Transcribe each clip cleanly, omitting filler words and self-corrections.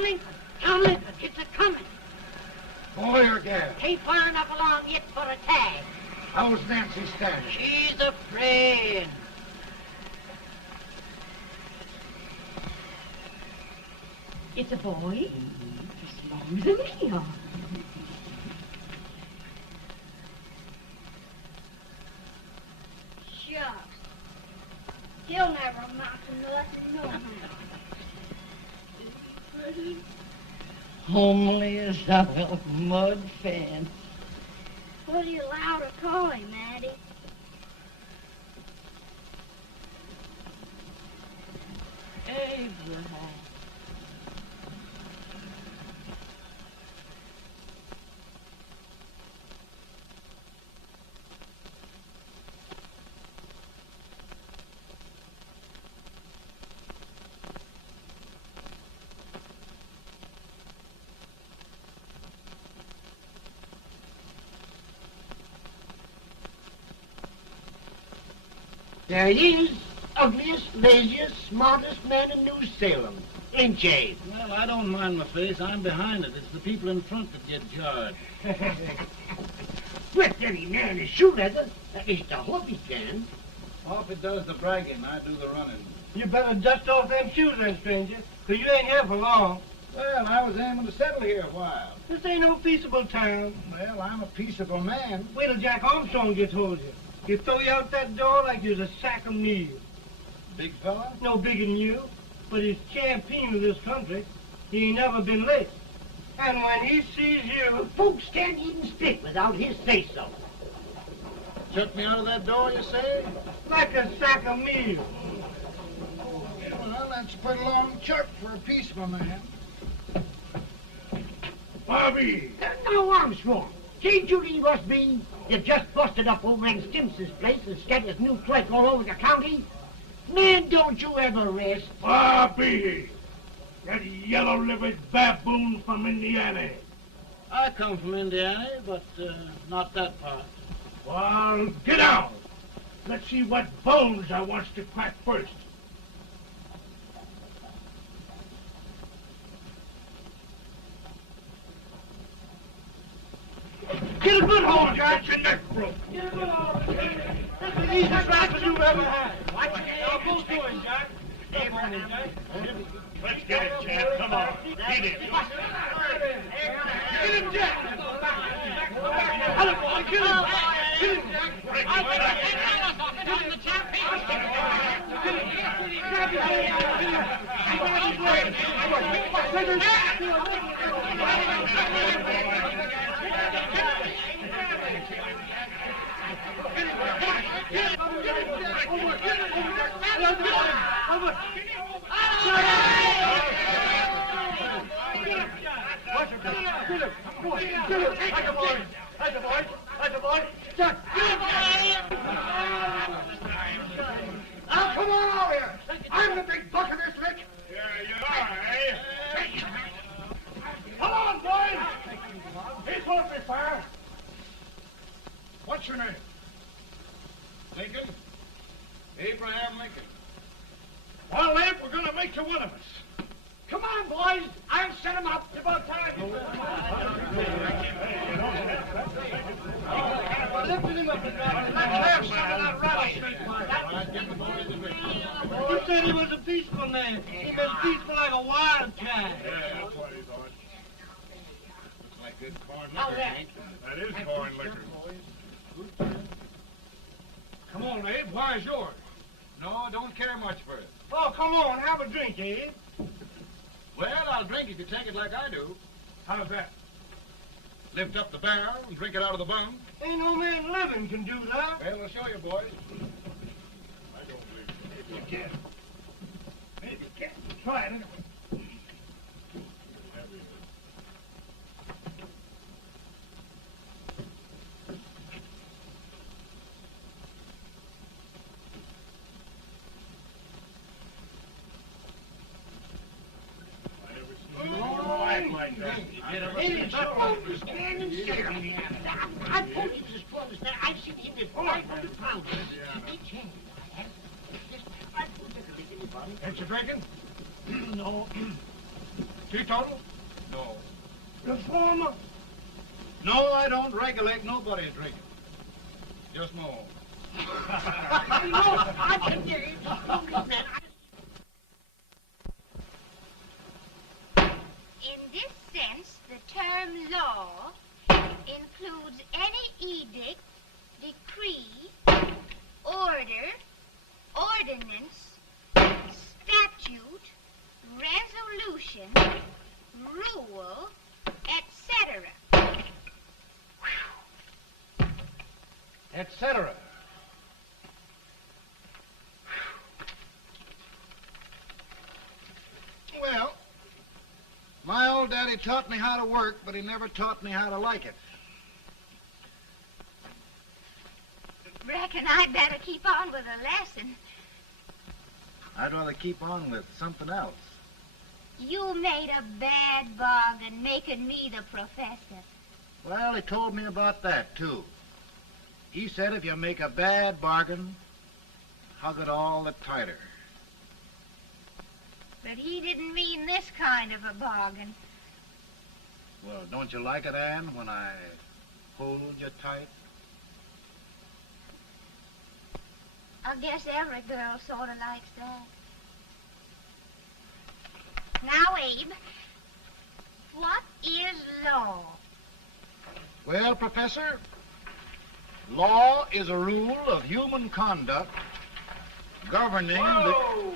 Lincoln. Tom Lincoln, it's a-coming. Boy or gal? Ain't far enough along yet for a tag. How's Nancy standing? She's afraid. It's a boy? As long as a Leon. Shucks. He'll never amount to nothing, no how. Pretty. Homely as a mud fence. What do you allow to call him, Addie? Abraham. There he is, ugliest, laziest, smartest man in New Salem. Ain't you? Well, I don't mind my face. I'm behind it. It's the people in front that get jarred. With any man is shoe leather, at least I hope he can. Off it does the bragging. I do the running. You better dust off them shoes then, stranger, 'cause you ain't here for long. Well, I was aiming to settle here a while. This ain't no peaceable town. Well, I'm a peaceable man. Wait till Jack Armstrong gets hold of you. He'll throw you out that door like you's a sack of meal. Big fella? No bigger than you, but he's champion of this country. He ain't never been late. And when he sees you... Folks can't even speak without his say-so. Shut me out of that door, you say? like a sack of meal. Well, that's a pretty long chirp for a peaceful man. Bobby! Now, Armstrong, can't you leave us be? You've just busted up over in Stimpson's place and scattered new clerk all over the county. Man, don't you ever rest. Bobby! That yellow-livered baboon from Indiana. I come from Indiana, but not that part. Well, get out. Let's see what bones I wants to crack first. Get a good hold, Jack. Get your neck broke. Get a good hold. That's the easiest rifle you've ever had. Watch it. Now, both doing, Jack. Abraham, Jack. Let's get it, Chad. Come on. Get it. Get him, Jack. Hello, boy. Get him. Get him, Jack. Break his back. Get him, Jack. Grab his leg. Now, come on over here. I'm the big buck of this lick. Yeah, you are, eh? Come on, boys. He's won't be far. What's your name? Lincoln? Abraham Lincoln. Well, Abe, we're going to make you one of us. Come on, boys. I'll set him up. It's about time. Lifted him up and down. Let's have some of that rattlesnake fire. You said he was a peaceful man. He was peaceful like a wildcat. Yeah, that's what he thought. Looks like good corn liquor, Hank. That is corn liquor. Come on, Abe. Where's yours? No, don't care much for it. Oh, come on. Have a drink, Abe. Well, I'll drink if you take it like I do. How's that? Lift up the barrel and drink it out of the bung. Ain't no man living can do that. Well, I'll show you, boys. I don't believe it. You can't. Maybe you can't. Try it anyway. I told you to spoil this man. I've seen him with 500 pounds. Big change. I won't take a lick, anybody. Ain't you drinking? No. Teetotal? No. Reformer? No, I don't regulate nobody's drinking. Just my own. I can get it. In this sense, the term law includes any edict, decree, order, ordinance, statute, resolution, rule, etc. Etc. Well, my old daddy taught me how to work, but he never taught me how to like it. Reckon I'd better keep on with the lesson. I'd rather keep on with something else. You made a bad bargain making me the professor. Well, he told me about that, too. He said if you make a bad bargain, hug it all the tighter. But he didn't mean this kind of a bargain. Well, don't you like it, Ann, when I hold you tight? I guess every girl sort of likes that. Now, Abe, what is law? Well, Professor, law is a rule of human conduct governing Whoa!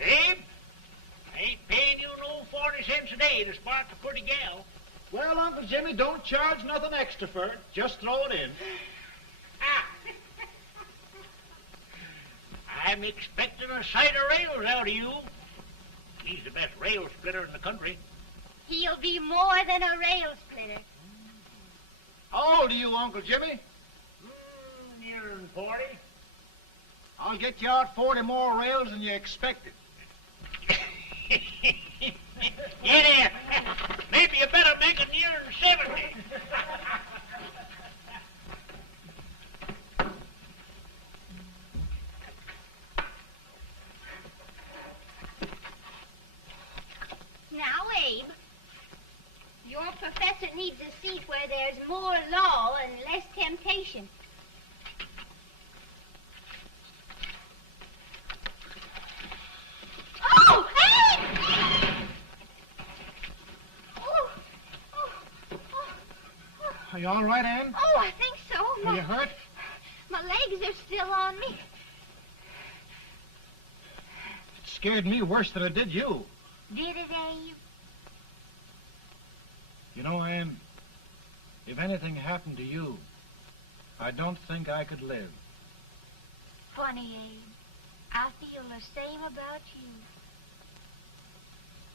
Abe, I ain't paying you no 40 cents a day to spark a pretty gal. Well, Uncle Jimmy, don't charge nothing extra for it. Just throw it in. I'm expecting a sight of rails out of you. He's the best rail splitter in the country. He'll be more than a rail splitter. How old are you, Uncle Jimmy? Nearing 40. I'll get you out 40 more rails than you expected. Get in. Maybe you better make it nearing 70. Now, Abe, your professor needs a seat where there's more law and less temptation. Oh, Abe! Oh, oh, oh, oh. Are you all right, Ann? Oh, I think so. Are you hurt? My legs are still on me. It scared me worse than it did you. Did it, Abe? You know, Ann, if anything happened to you, I don't think I could live. Funny, Abe. I feel the same about you.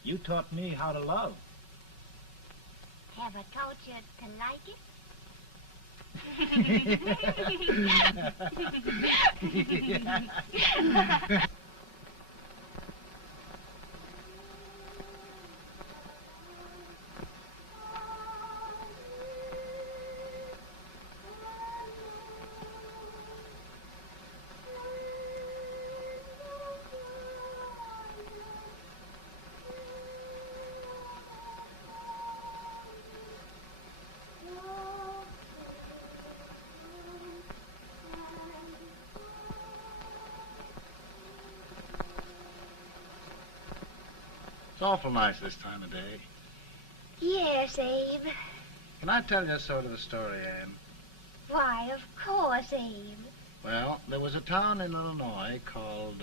You taught me how to love. Have I taught you to like it? It's awful nice this time of day. Yes, Abe. Can I tell you sort of a story, Ann? Why, of course, Abe. Well, there was a town in Illinois called,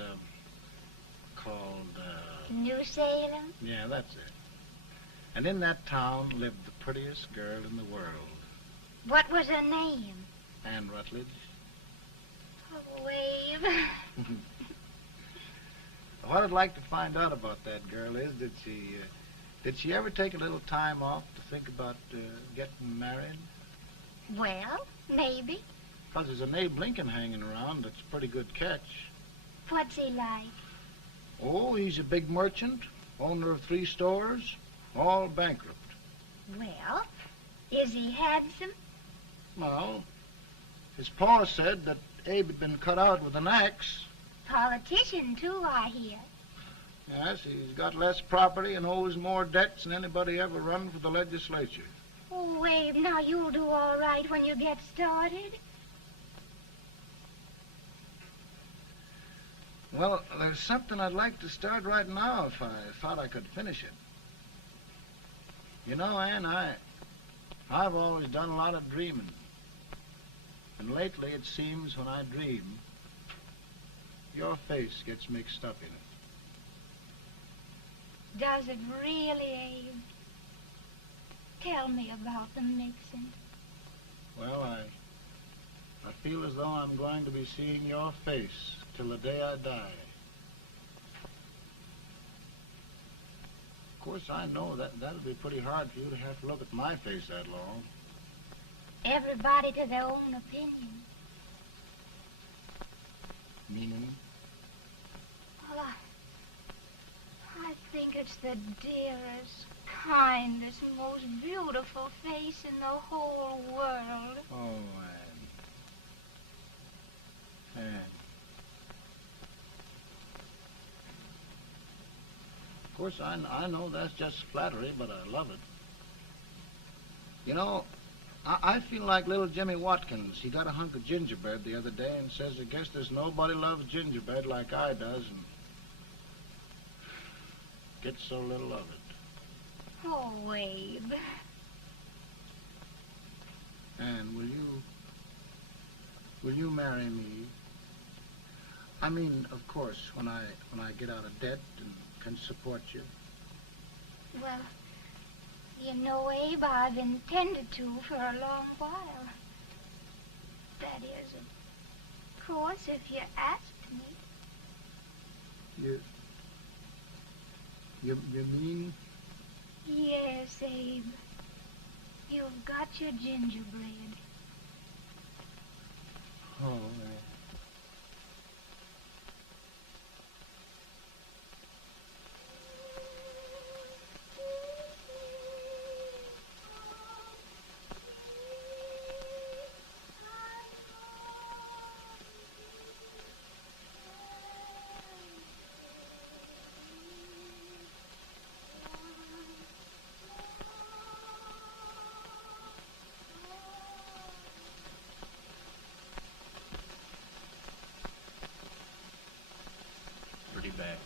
New Salem? yeah, that's it. And in that town lived the prettiest girl in the world, What was her name? Ann Rutledge. Oh, Abe. What I'd like to find out about that girl is, did she ever take a little time off to think about getting married? Well, maybe. Because there's an Abe Lincoln hanging around that's a pretty good catch. What's he like? Oh, he's a big merchant, owner of 3 stores, all bankrupt. Well, is he handsome? Well, his pa said that Abe had been cut out with an axe. Politician, too, I hear. Yes, he's got less property and owes more debts than anybody ever run for the legislature. Oh, Abe, now you'll do all right when you get started. Well, there's something I'd like to start right now if I thought I could finish it. You know, Ann, I've always done a lot of dreaming. And lately it seems when I dream, your face gets mixed up in it. Does it really, Abe? Tell me about the mixing. Well, I feel as though I'm going to be seeing your face till the day I die. Of course, I know that'll be pretty hard for you to have to look at my face that long. Everybody to their own opinion. Meaning? Well, I think it's the dearest, kindest, most beautiful face in the whole world. Oh, Ann. Ann. Of course, I know that's just flattery, but I love it. You know, I feel like little Jimmy Watkins. He got a hunk of gingerbread the other day and says, I guess there's nobody loves gingerbread like I does, and gets so little of it. Oh, Abe. Ann, will you marry me? I mean, of course, when I get out of debt and can support you. Well, you know, Abe, I've intended to for a long while. That is, of course, if you asked me. You mean? Yes, Abe. You've got your gingerbread. Oh, Pretty bad.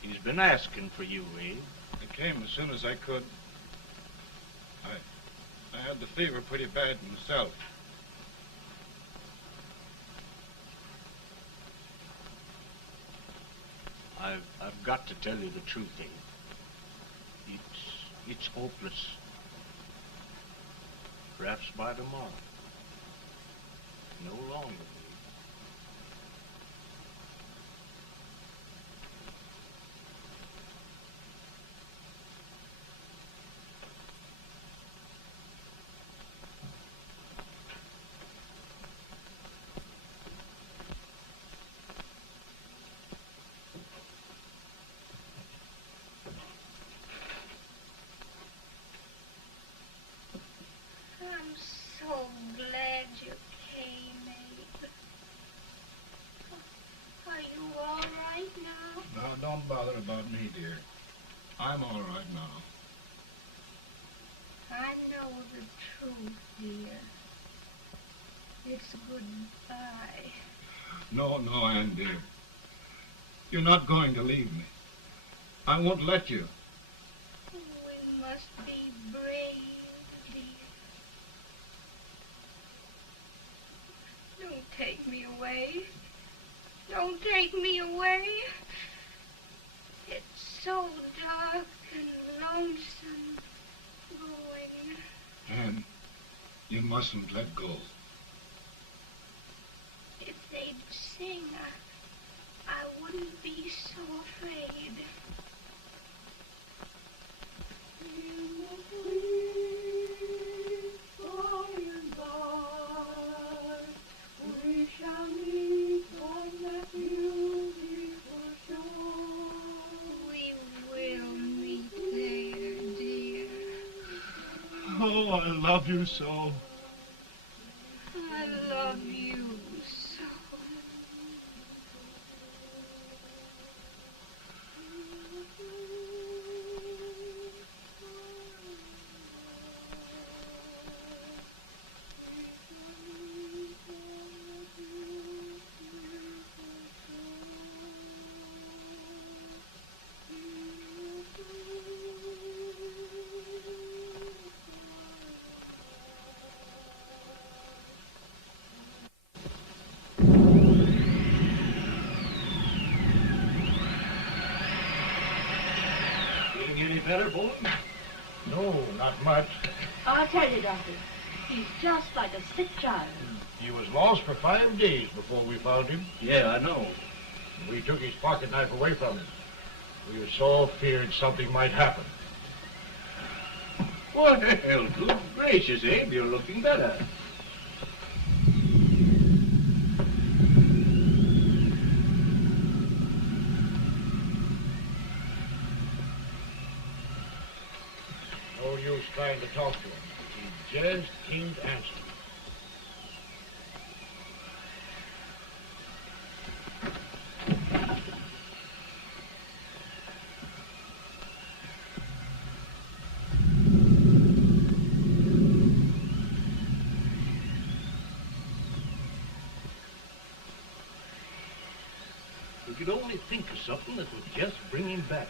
He's been asking for you, Abe. I came as soon as I could. I had the fever pretty bad myself. I've got to tell you the truth, Abe. It's hopeless. Perhaps by tomorrow. No longer. I'm so glad you came, Abe. Are you all right now? Now, don't bother about me, dear. I'm all right now. I know the truth, dear. It's goodbye. No, Ann, dear. You're not going to leave me. I won't let you. We must be brave, dear. Don't take me away. Don't take me away. It's so dark and lonesome going. Ann, you mustn't let go. If they'd sing, I wouldn't be so afraid. Oh, I love you so. I love you so. better for him? No, not much. I'll tell you, Doctor, he's just like a sick child. He was lost for 5 days before we found him. Yeah, I know. We took his pocket knife away from him. We were so feared something might happen. Well, good gracious, Abe, you're looking better. No use trying to talk to him. He just can't answer. We could only think of something that would just bring him back.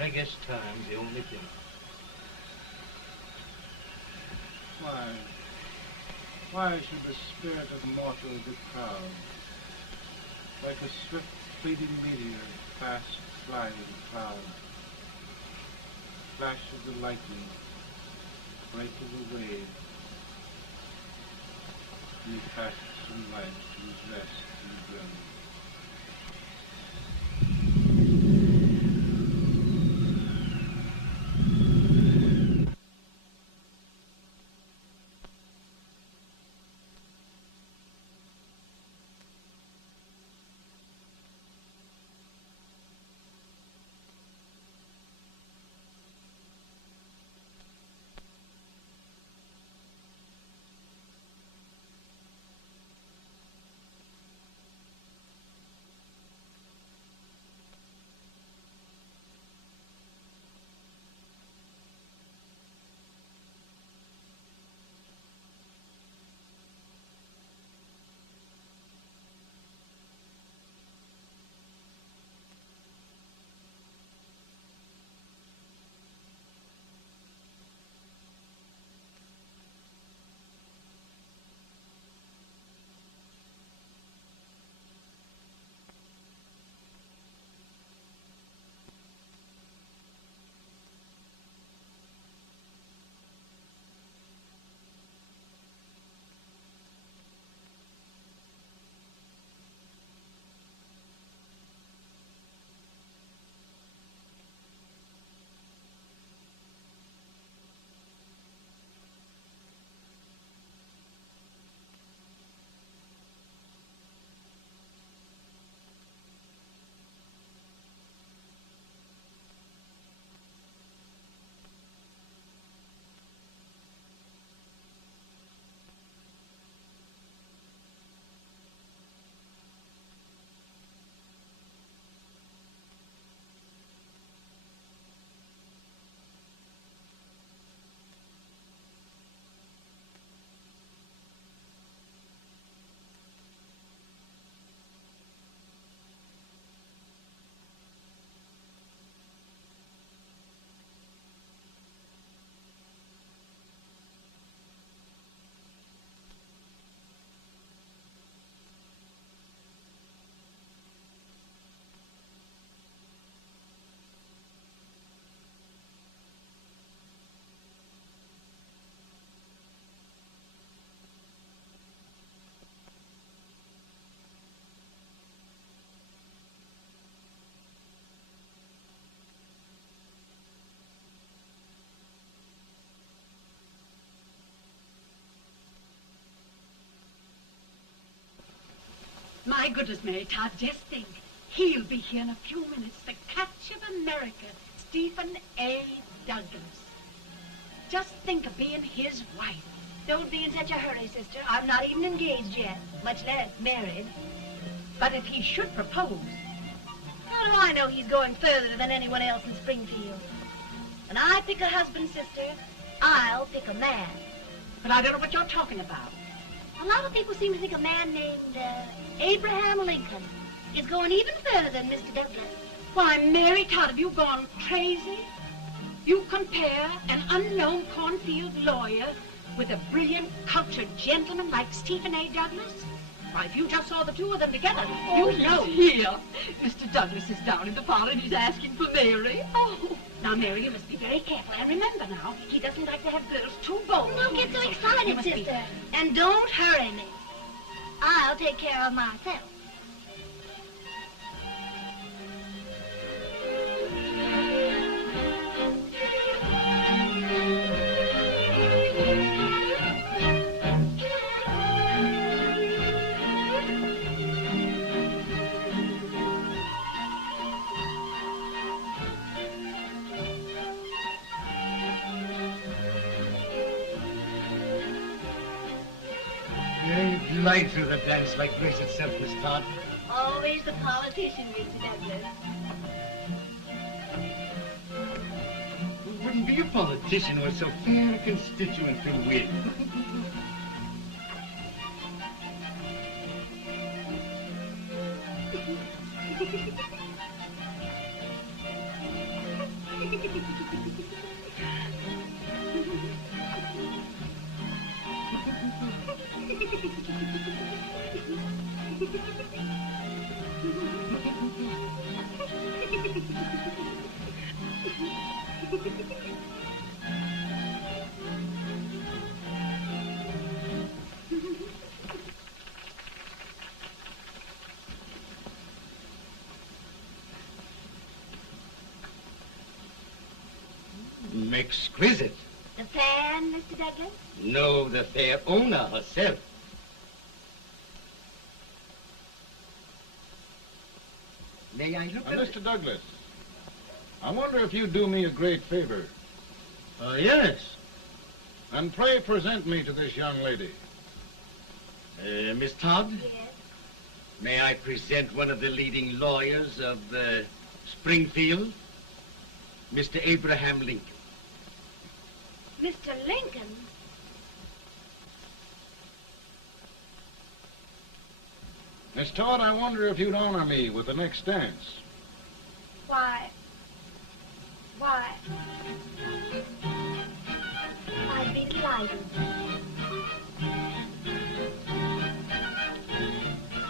I guess time's the only thing. Why should the spirit of mortal be proud? Like a swift fleeting meteor, fast flying cloud. Flash of the lightning, break of the wave. He passes from life to his rest in the grave. My goodness, Mary Todd, just think. He'll be here in a few minutes. The catch of America, Stephen A. Douglas. Just think of being his wife. Don't be in such a hurry, sister. I'm not even engaged yet, much less married. But if he should propose... How do I know he's going further than anyone else in Springfield? When I pick a husband, sister, I'll pick a man. But I don't know what you're talking about. A lot of people seem to think a man named Abraham Lincoln is going even further than Mr. Douglas. Why, Mary Todd, have you gone crazy? You compare an unknown cornfield lawyer with a brilliant, cultured gentleman like Stephen A. Douglas? Why, if you just saw the two of them together, you'd know. Here. Mr. Douglas is down in the parlor and he's asking for Mary. Oh. Now, Mary, you must be very careful. And remember now, he doesn't like to have girls too bold. Don't get so excited, sister. And don't hurry me. I'll take care of myself. Glide through the dance like grace itself, Miss Todd. Always the politician, Mr. Douglas. Who wouldn't be a politician with so fair a constituent to win? Exquisite. The fan, Mr. Douglas? No, the fair owner herself. May I look at Mr. Douglas, I wonder if you'd do me a great favor. Yes. And pray present me to this young lady. Miss Todd? Yes. May I present one of the leading lawyers of Springfield, Mr. Abraham Lincoln. Mr. Lincoln? Miss Todd, I wonder if you'd honor me with the next dance. Why, I'd be delighted.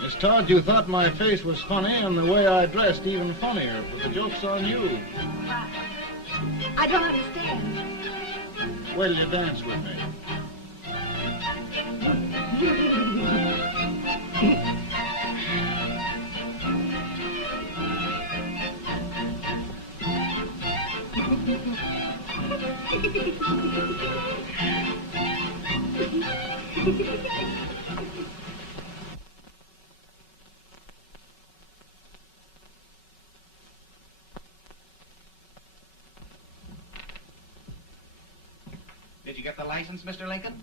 Miss Todd, you thought my face was funny and the way I dressed even funnier, but the joke's on you. I don't understand. Will you dance with me? Did you get the license, Mr. Lincoln?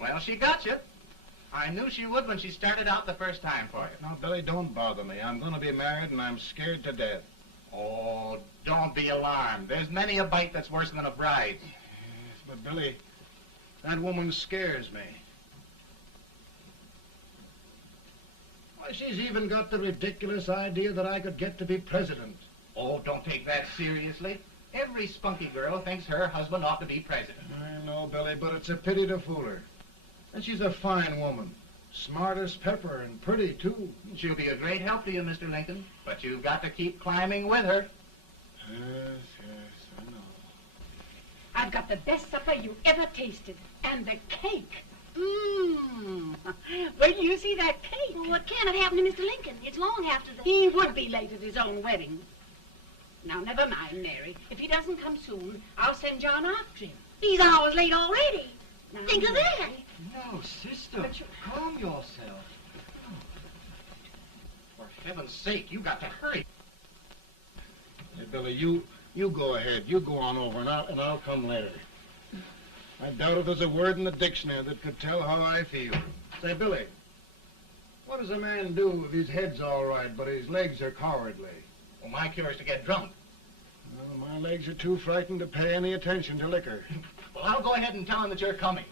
Well, she got you. I knew she would when she started out the first time for you. Now, Billy, don't bother me. I'm going to be married and I'm scared to death. Oh, don't be alarmed. There's many a bite that's worse than a bride. Yes, but Billy, that woman scares me. Why, she's even got the ridiculous idea that I could get to be president. Oh, don't take that seriously. Every spunky girl thinks her husband ought to be president. I know, Billy, but it's a pity to fool her. And she's a fine woman. Smart as pepper and pretty, too. She'll be a great help to you, Mr. Lincoln. But you've got to keep climbing with her. Yes, I know. I've got the best supper you ever tasted. And the cake. Mmm. When you see that cake. Well, what can have happened to Mr. Lincoln? It's long after the... He would be late at his own wedding. Now, never mind, Mary. If he doesn't come soon, I'll send John after him. He's hours late already. Now, Think of that. No, sister. Calm yourself. For heaven's sake, you got to hurry. Hey, Billy, you go ahead. You go on over, and I'll come later. I doubt if there's a word in the dictionary that could tell how I feel. Say, Billy, what does a man do if his head's all right, but his legs are cowardly? Well, my cure is to get drunk. Well, my legs are too frightened to pay any attention to liquor. Well, I'll go ahead and tell him that you're coming.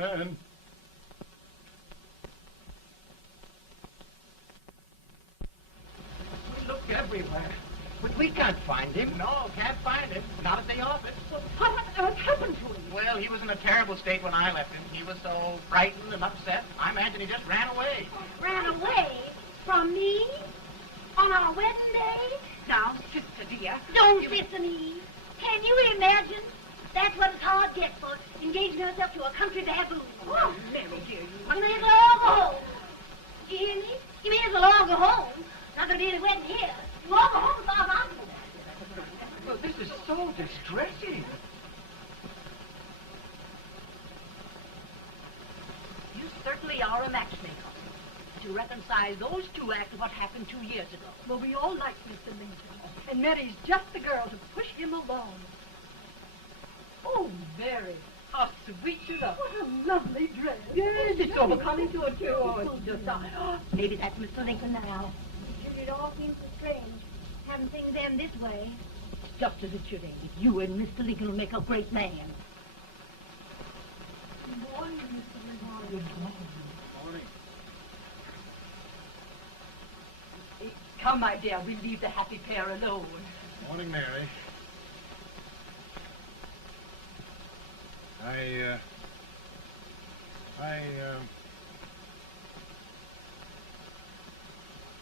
Ann. We looked everywhere, but we can't find him. No, can't find him. Not at the office. Well, what on earth happened to him? Well, he was in a terrible state when I left him. He was so frightened and upset. I imagine he just ran away. Ran away from me on our wedding day? Now, sister dear. Don't listen, Eve. Can you imagine? That's what it's hard gets for engaging herself to a country baboon. Oh, Mary dear, You may as well all go home. Do you hear me? You may as well all go home. Not going to be any wedding here. You all go home as far as I'm concerned. Well, this is so distressing. You certainly are a matchmaker. To reconcile those two after what happened 2 years ago. Well, we all like Mr. Lincoln. And Mary's just the girl to push him along. Oh, Mary, how sweet you look. What a lovely dress. Yes, it's so becoming to it, too. Oh, it's just Maybe that's Mr. Lincoln now. It all seems so strange. Having things end this way. just as it should end. You and Mr. Lincoln will make a great man. Good morning, Mr. Lincoln. Good morning. Morning. Come, my dear, we'll leave the happy pair alone. Morning, Mary.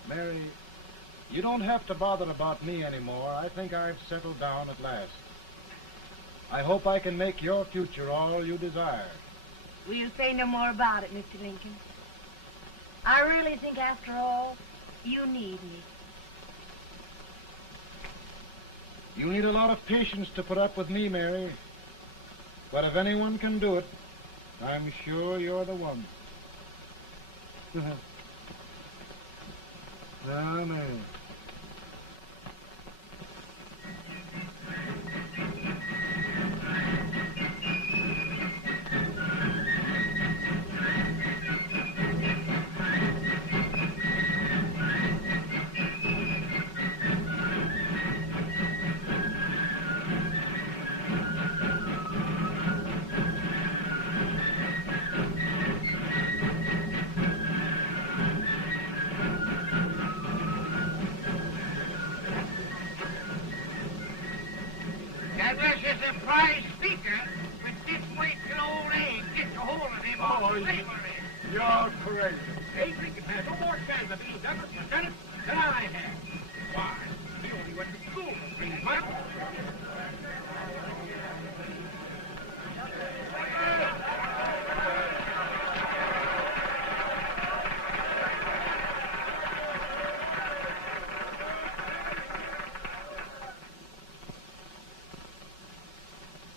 Mary, you don't have to bother about me anymore. I think I've settled down at last. I hope I can make your future all you desire. We'll say no more about it, Mr. Lincoln. I really think, after all, you need me. You need a lot of patience to put up with me, Mary. But if anyone can do it, I'm sure you're the one. Amen. That was a surprise speaker, but just wait till old Abe gets a hold of him on slavery. You're crazy. Abe Lincoln has no more chance of being Douglas Lieutenant than I have. Why? He only went to school for 3 months.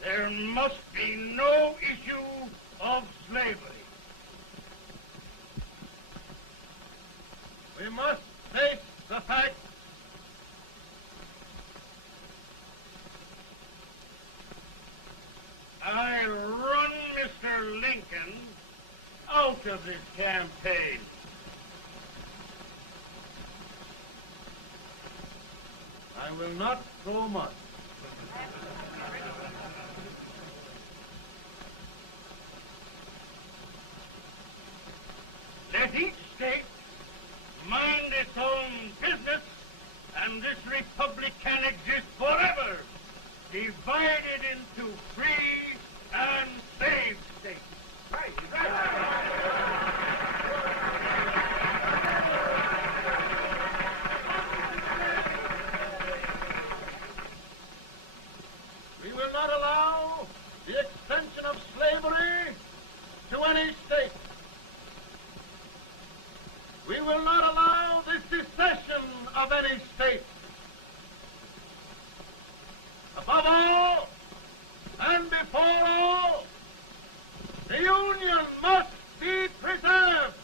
There must be no issue of slavery. We must face the fact I run Mr. Lincoln out of this campaign. I will not go much. Let each state mind its own business, and this republic can exist forever, divided into free and slave states. Right, We will not allow the extension of slavery to any state. We will not allow the secession of any state. Above all, and before all, the Union must be preserved.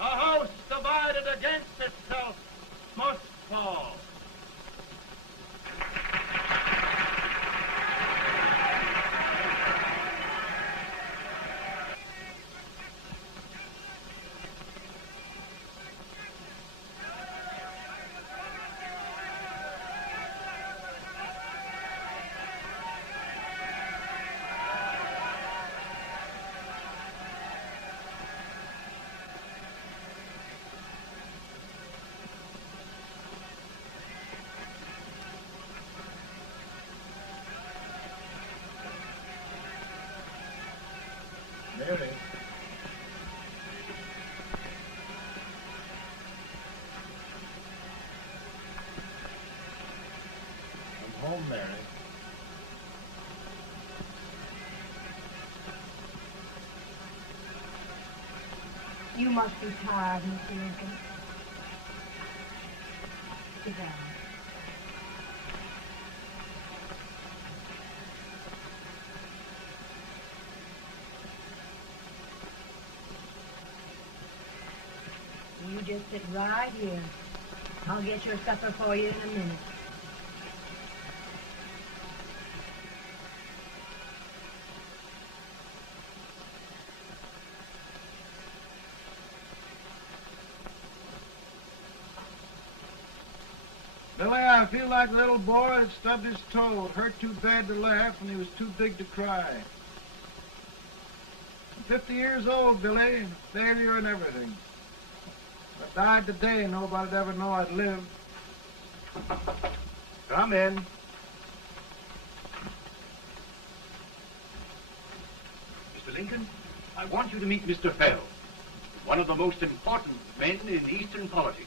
A house divided against itself must fall. Mary. You must be tired, Mr. Lincoln. Sit down. You just sit right here. I'll get your supper for you in a minute. Billy, I feel like a little boy that stubbed his toe. It hurt too bad to laugh, and he was too big to cry. I'm 50 years old, Billy, failure and everything. If I died today, nobody'd ever know I'd lived. Come in. Mr. Lincoln, I want you to meet Mr. Fell, one of the most important men in Eastern politics.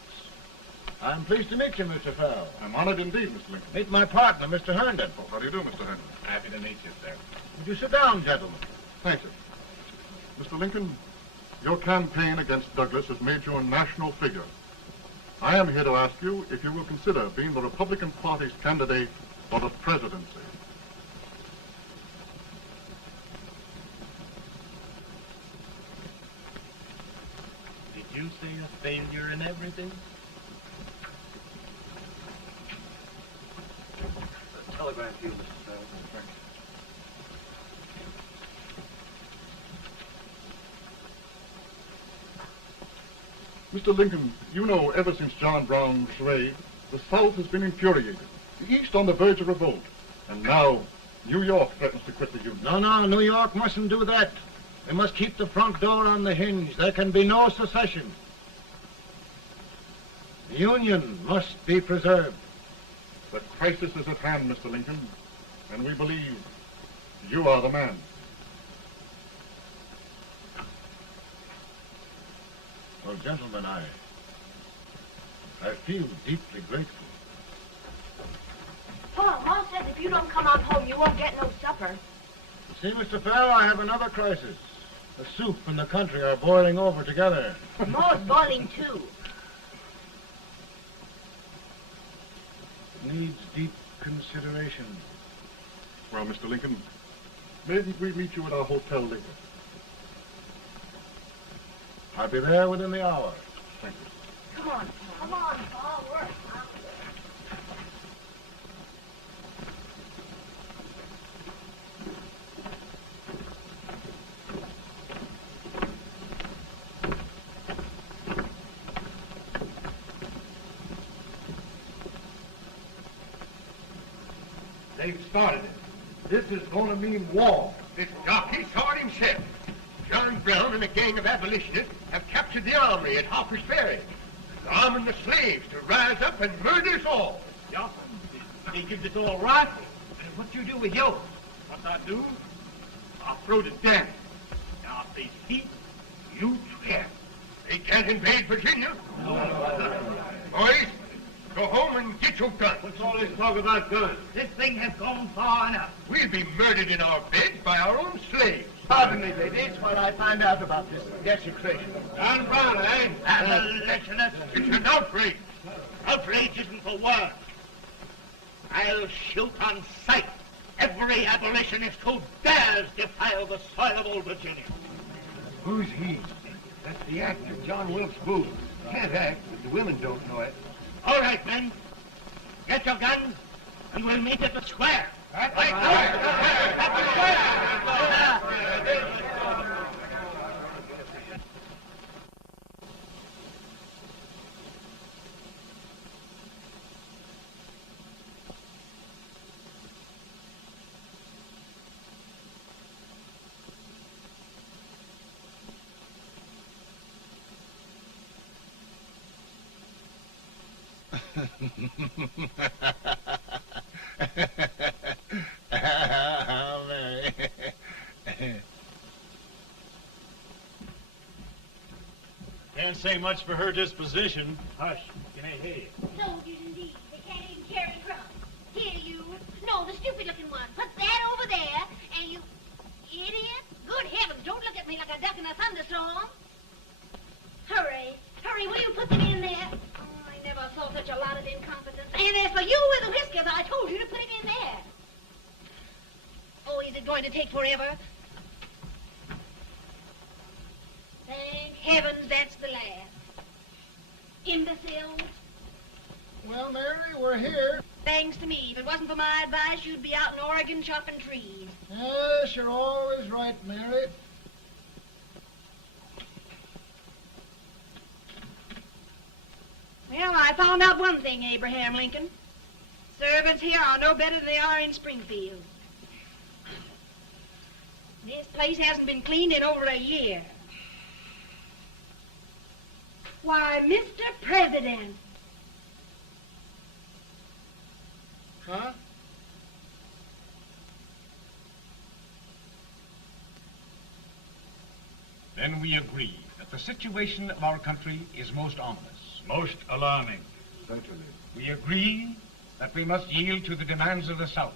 I'm pleased to meet you, Mr. Fell. I'm honored indeed, Mr. Lincoln. Meet my partner, Mr. Herndon. Oh, how do you do, Mr. Herndon? Happy to meet you, sir. Would you sit down, gentlemen? Thank you. Mr. Lincoln, your campaign against Douglas has made you a national figure. I am here to ask you if you will consider being the Republican Party's candidate for the presidency. Did you say a failure in everything? A telegram to you, Mr. Fell. Mr. Lincoln, you know, ever since John Brown's raid, the South has been infuriated, the East on the verge of revolt, and now New York threatens to quit the Union. No, New York mustn't do that. They must keep the front door on the hinge. There can be no secession. The Union must be preserved. The crisis is at hand, Mr. Lincoln, and we believe you are the man. Well, gentlemen, I feel deeply grateful. Pa, Ma says if you don't come on home, you won't get no supper. See, Mr. Fell, I have another crisis. The soup and the country are boiling over together. Ma's boiling too. Needs deep consideration. Well, Mr. Lincoln, maybe we meet you at our hotel later. I'll be there within the hour. Thank you. Come on, Pa, work. They've started it. This is going to mean war. This jockey saw it himself. John Brown and a gang of abolitionists have captured the armory at Harper's Ferry. They're arming the slaves to rise up and murder us all. Yeah, they give us all rifles. And what you do with yours? What I do? I'll throw the damn. Now, if they see, you care. They can't invade Virginia. Boys, go home and get your guns. What's all this talk about guns? This thing has gone far enough. We'll be murdered in our beds by our own slaves. Pardon me, ladies, while I find out about this desecration. John Brown, eh? Abolitionist. It's an outrage. Outrage isn't the word. I'll shoot on sight every abolitionist who dares defile the soil of old Virginia. Who's he? That's the actor, John Wilkes Booth. Can't act, but the women don't know it. All right, men. Get your guns, and we'll meet at the square. At the square! Mary. Can't say much for her disposition. Hush, can I hear you? Soldiers indeed. They can't even carry crumbs. Here, you. No thunderstorm. Hurry, hurry, will you put them in there? Oh, I never saw such a lot of incompetence. And as for you with the whiskers, I told you to put it in there. Oh, is it going to take forever? Thank heavens that's the last. Imbeciles. Well, Mary, we're here. Thanks to me. If it wasn't for my advice, you'd be out in Oregon chopping trees. Yes, you're always right, Mary. Well, I found out one thing, Abraham Lincoln. Servants here are no better than they are in Springfield. This place hasn't been cleaned in over a year. Why, Mr. President. Huh? Then we agree that the situation of our country is most ominous. Most alarming. Certainly. We agree that we must yield to the demands of the South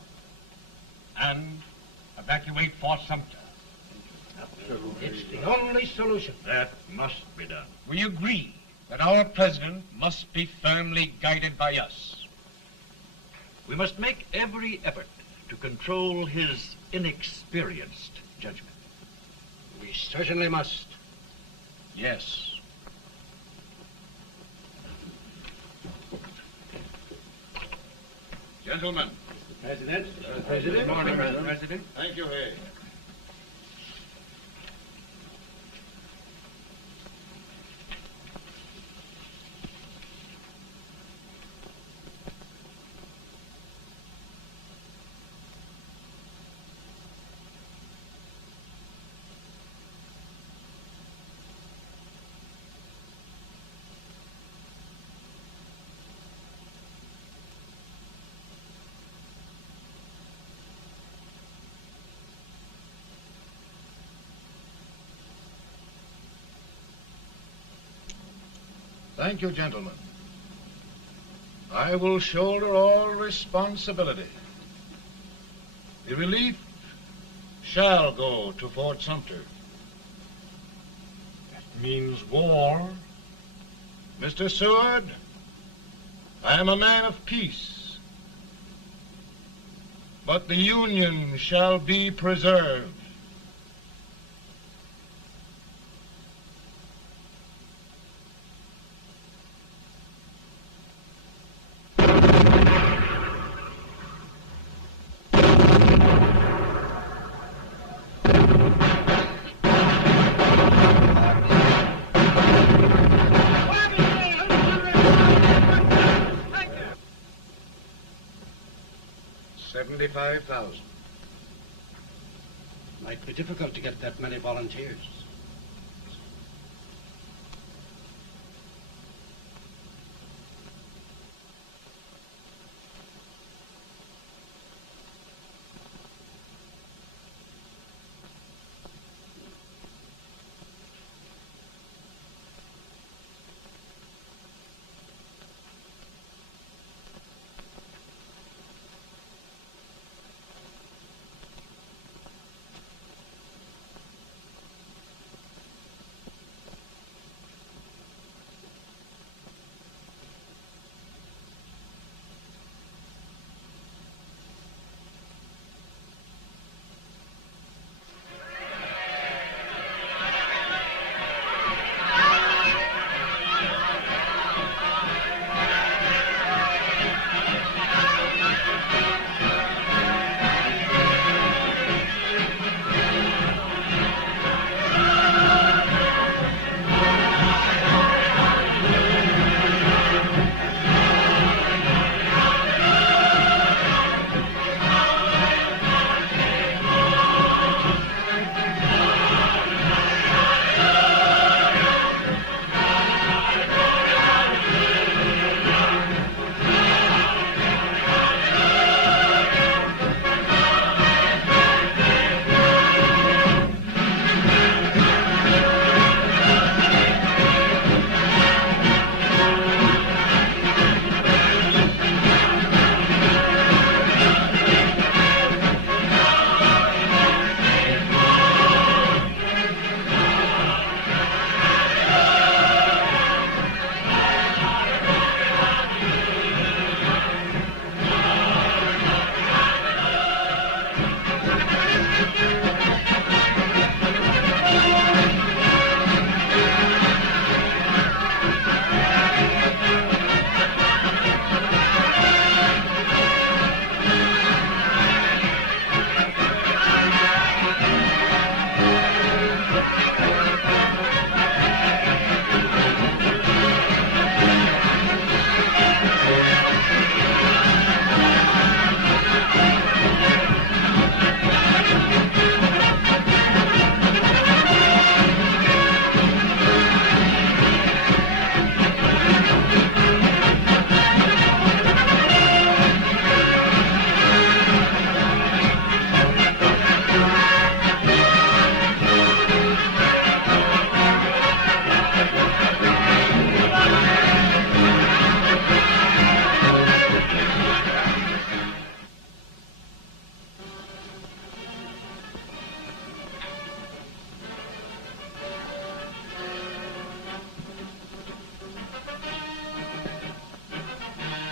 and evacuate Fort Sumter. It's the only solution. That must be done. We agree that our president must be firmly guided by us. We must make every effort to control his inexperienced judgment. We certainly must. Yes. Gentlemen. President. President. Good morning, President. Thank you, Hay. Thank you, gentlemen. I will shoulder all responsibility. The relief shall go to Fort Sumter. That means war. Mr. Seward, I am a man of peace, but the Union shall be preserved. $75,000. Might be difficult to get that many volunteers.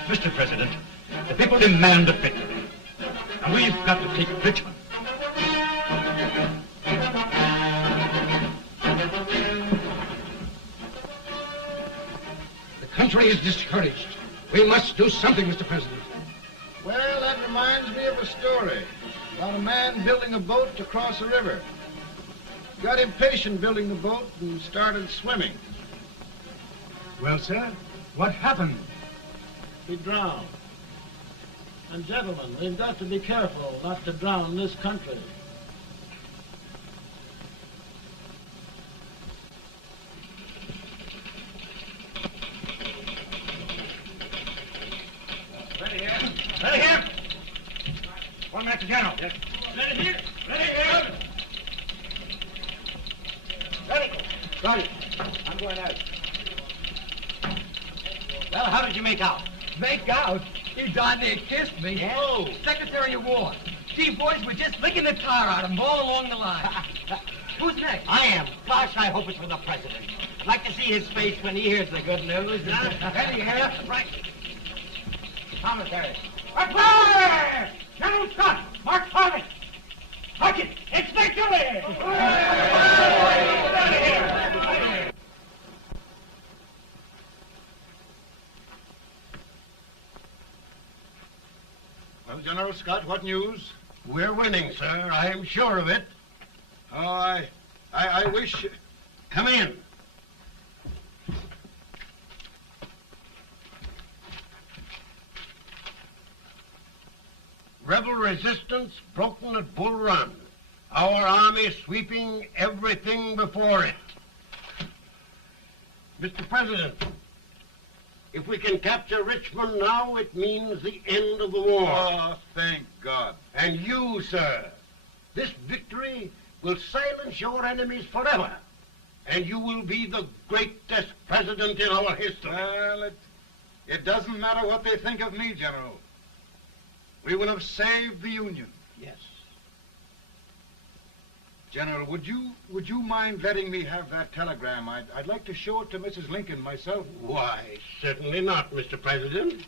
Mr. President, the people demand a victory. And we've got to take Richmond. The country is discouraged. We must do something, Mr. President. Well, that reminds me of a story about a man building a boat to cross a river. Got impatient building the boat and started swimming. Well, sir, what happened? He drowned. And gentlemen, we've got to be careful not to drown this country. Ready here. Ready here. One minute to General. Yes. Ready here. Ready here. Ready. Got it. I'm going out. Well, how did you make out? Make out? You darn near kissed me. Yeah? Oh, Secretary of War. Gee, boys, we're just licking the tar out of them all along the line. Who's next? I am. Gosh, I hope it's for the president. I'd like to see his face when he hears the good news. Ready here. Right. Commissary. Fire! General Scott! Mark Farley! Mark it! It's victory! Well, General Scott, what news? We're winning, sir. I am sure of it. Oh, I wish... Come in. Rebel resistance broken at Bull Run. Our army sweeping everything before it. Mr. President, if we can capture Richmond now, it means the end of the war. Oh, thank God. And you, sir, this victory will silence your enemies forever. And you will be the greatest president in our history. Well, it doesn't matter what they think of me, General. We will have saved the Union. Yes. General, would you mind letting me have that telegram? I'd like to show it to Mrs. Lincoln myself. Why, certainly not, Mr. President.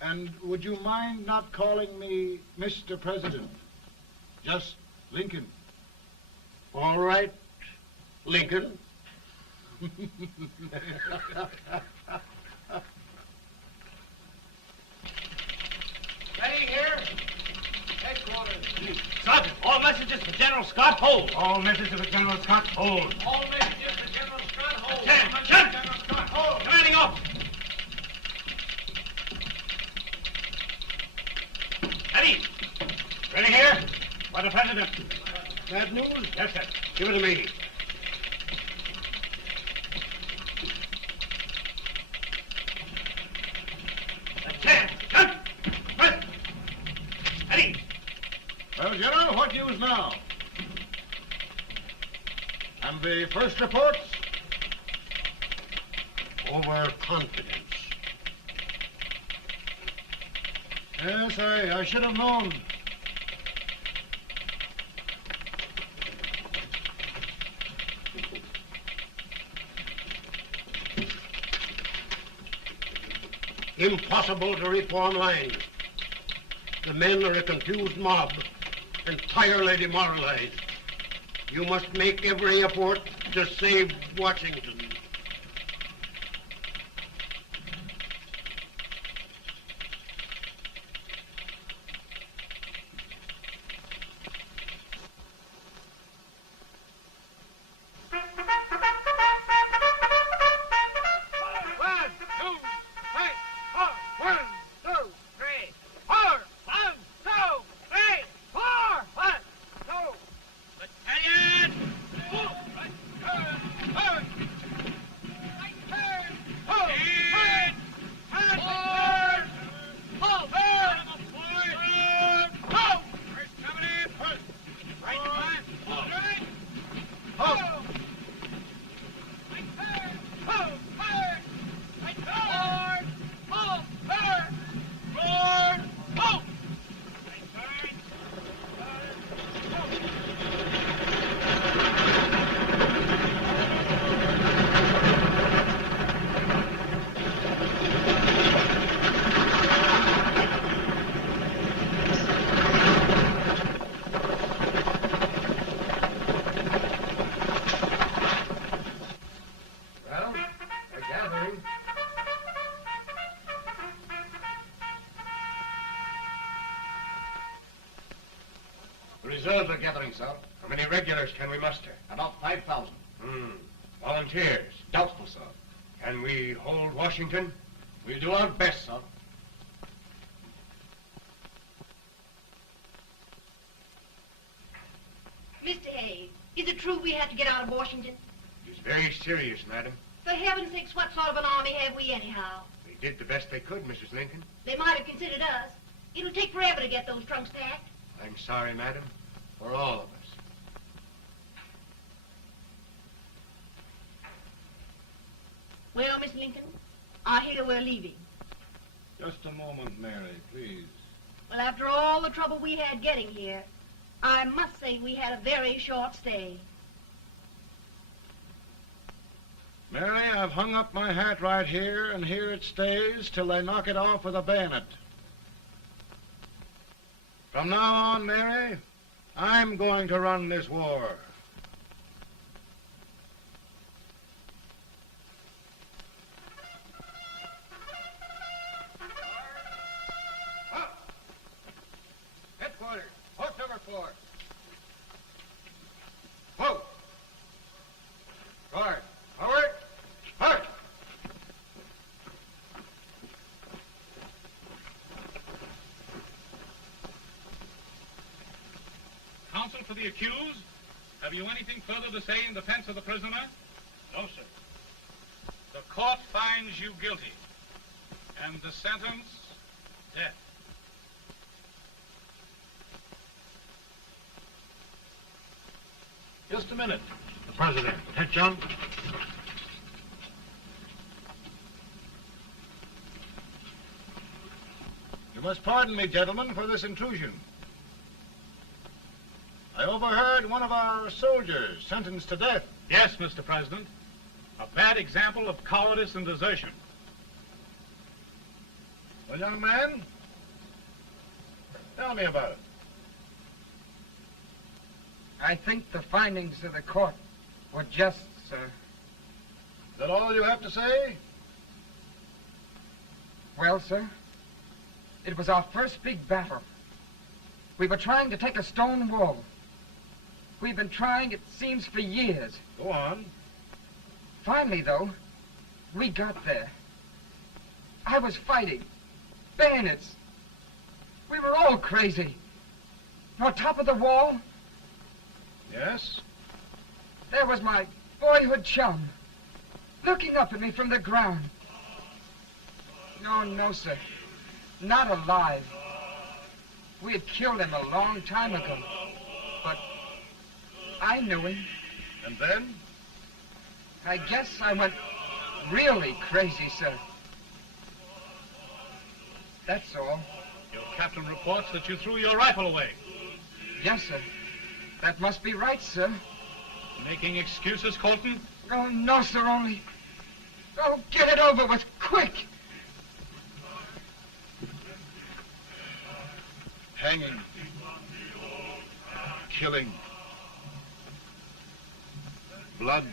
And would you mind not calling me Mr. President? Just Lincoln. All right, Lincoln. Ready here. Headquarters. Sergeant, all messages for General Scott, hold. All messages for General Scott, hold. All messages for General Scott, hold. General Scott, hold. Commanding officer. Ready. Ready here. For the president. Bad news? Yes, sir. Give it to me. Well, General, what news now? And the first reports? Overconfidence. Yes, I should have known. Impossible to reform lines. The men are a confused mob, entirely demoralized. You must make every effort to save Washington. The reserves are gathering, sir. How many regulars can we muster? About 5,000. Volunteers? Doubtful, sir. Can we hold Washington? We'll do our best, sir. Mr. Hayes, is it true we have to get out of Washington? It's very serious, madam. For heaven's sakes, what sort of an army have we anyhow? They did the best they could, Mrs. Lincoln. They might have considered us. It'll take forever to get those trunks packed. I'm sorry, madam, for all of us. Well, Miss Lincoln, I hear we're leaving. Just a moment, Mary, please. Well, after all the trouble we had getting here, I must say we had a very short stay. Mary, I've hung up my hat right here, and here it stays till they knock it off with a bayonet. From now on, Mary, I'm going to run this war. Headquarters, post number 4. Whoa! Guard, forward, halt! Counsel for the accused, have you anything further to say in defense of the prisoner? No, sir. The court finds you guilty, and the sentence, death. Just a minute. The President. Attention. You must pardon me, gentlemen, for this intrusion. I overheard one of our soldiers sentenced to death. Yes, Mr. President. A bad example of cowardice and desertion. Well, young man, tell me about it. I think the findings of the court were just, sir. Is that all you have to say? Well, sir, it was our first big battle. We were trying to take a stone wall. We've been trying, it seems, for years. Go on. Finally, though, we got there. I was fighting. Bayonets. We were all crazy. On top of the wall, Yes? there was my boyhood chum, looking up at me from the ground. No, sir. Not alive. We had killed him a long time ago. But I knew him. And then? I guess I went really crazy, sir. That's all. Your captain reports that you threw your rifle away. Yes, sir. That must be right, sir. Making excuses, Colton? Oh, no, sir, only... Oh, get it over with, quick! Hanging. Killing. Blood.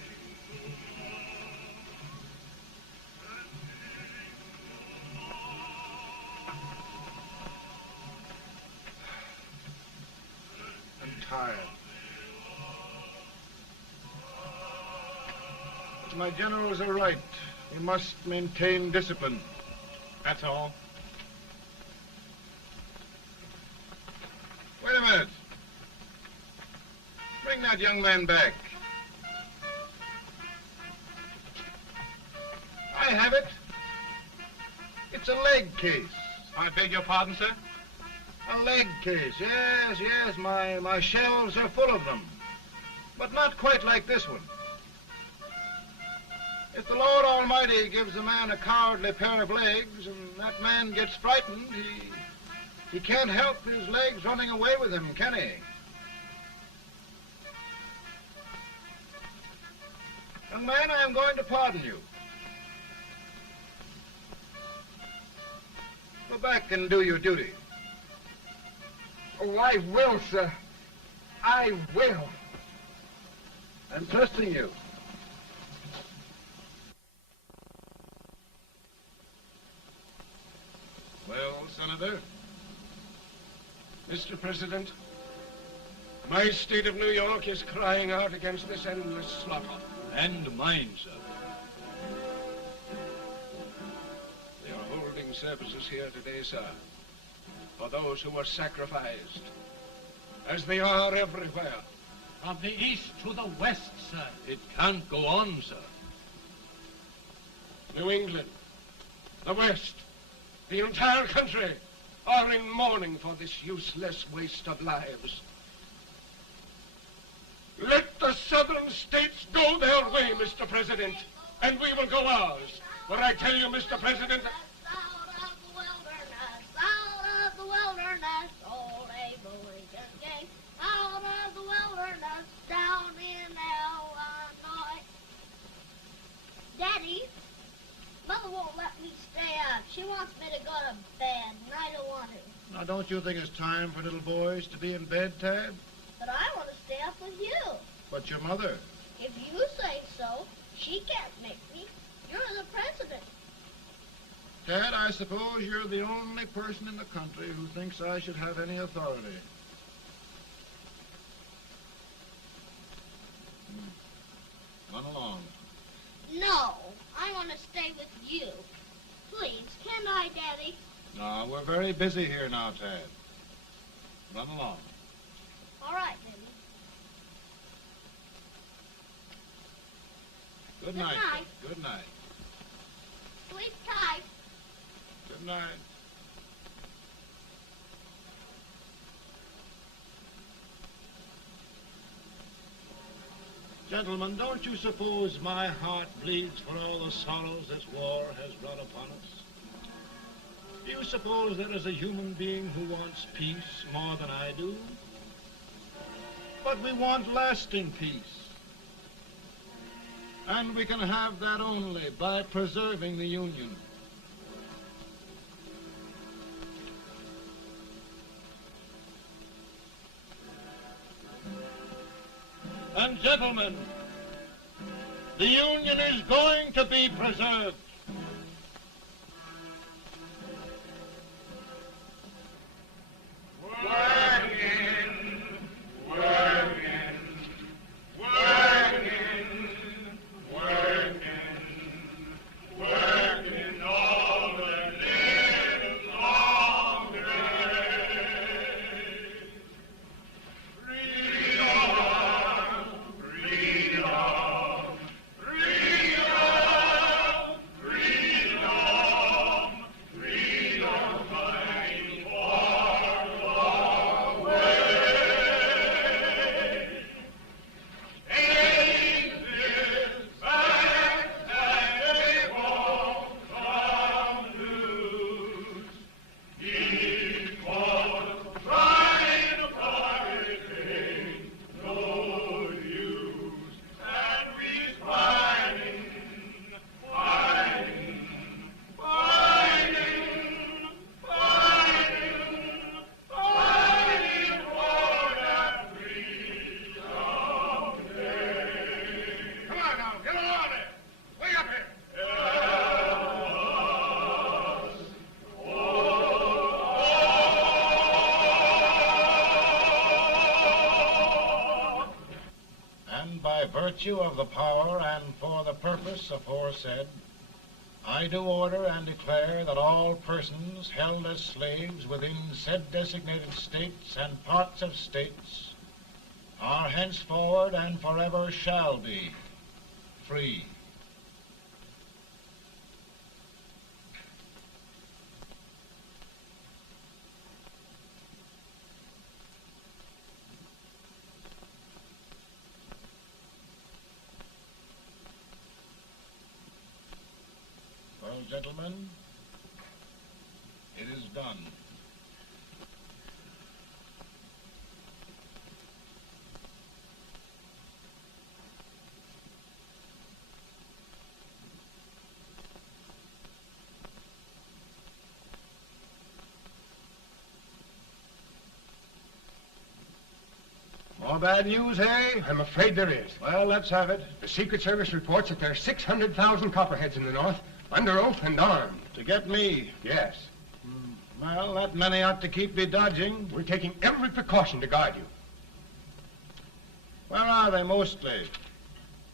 I'm tired. But my generals are right. We must maintain discipline. That's all. Wait a minute. Bring that young man back. I have it. It's a leg case. I beg your pardon, sir? A leg case, yes. My shelves are full of them. But not quite like this one. If the Lord Almighty gives a man a cowardly pair of legs and that man gets frightened, he can't help his legs running away with him, can he? Young man, I am going to pardon you. Go back and do your duty. Oh, I will, sir. I will. I'm trusting you. Well, Senator? Mr. President, My state of New York is crying out against this endless slaughter. And mine, sir. They are holding services here today, sir, for those who were sacrificed, as they are everywhere. From the east to the west, sir. It can't go on, sir. New England, the West, the entire country are in mourning for this useless waste of lives. Let the southern states go their way, Mr. President, and we will go ours. For I tell you, Mr. President, Out of the wilderness, old Abraham Lincoln came. Out of the wilderness, down in Illinois. Daddy, Mother won't let me stay up. She wants me to go to bed, and I don't want to. Now, don't you think it's time for little boys to be in bed, Tad? But I want to stay up with you. But your mother. If you say so, she can't make me. You're the president. Tad, I suppose you're the only person in the country who thinks I should have any authority. Run along. No, I want to stay with you. Please, can I, Daddy? No, we're very busy here now, Tad. Run along. All right, Daddy. Good night. Good night. Good night. Sleep tight. Good night. Gentlemen, don't you suppose my heart bleeds for all the sorrows this war has brought upon us? Do you suppose there is a human being who wants peace more than I do? But we want lasting peace. And we can have that only by preserving the Union. And gentlemen, the Union is going to be preserved. Virtue of the power and for the purpose aforesaid, I do order and declare that all persons held as slaves within said designated states and parts of states are henceforward and forever shall be free. Well, gentlemen, it is done. More bad news, eh? I'm afraid there is. Well, let's have it. The Secret Service reports that there are 600,000 Copperheads in the North, under oath and armed. To get me? Yes. Well, that many ought to keep me dodging. We're taking every precaution to guard you. Where are they mostly?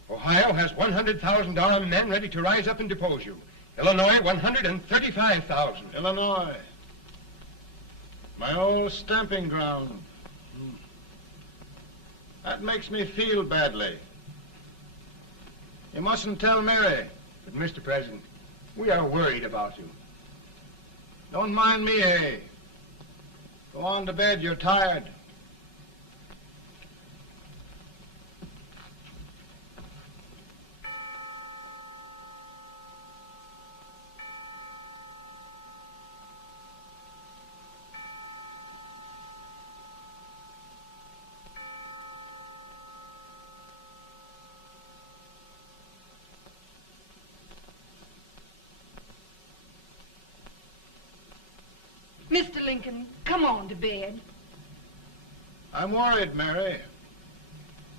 Ohio has 100,000 armed men ready to rise up and depose you. Illinois, 135,000. Illinois. My old stamping ground. That makes me feel badly. You mustn't tell Mary. But, Mr. President, we are worried about you. Don't mind me, Hay. Go on to bed. You're tired. Mr. Lincoln, come on to bed. I'm worried, Mary.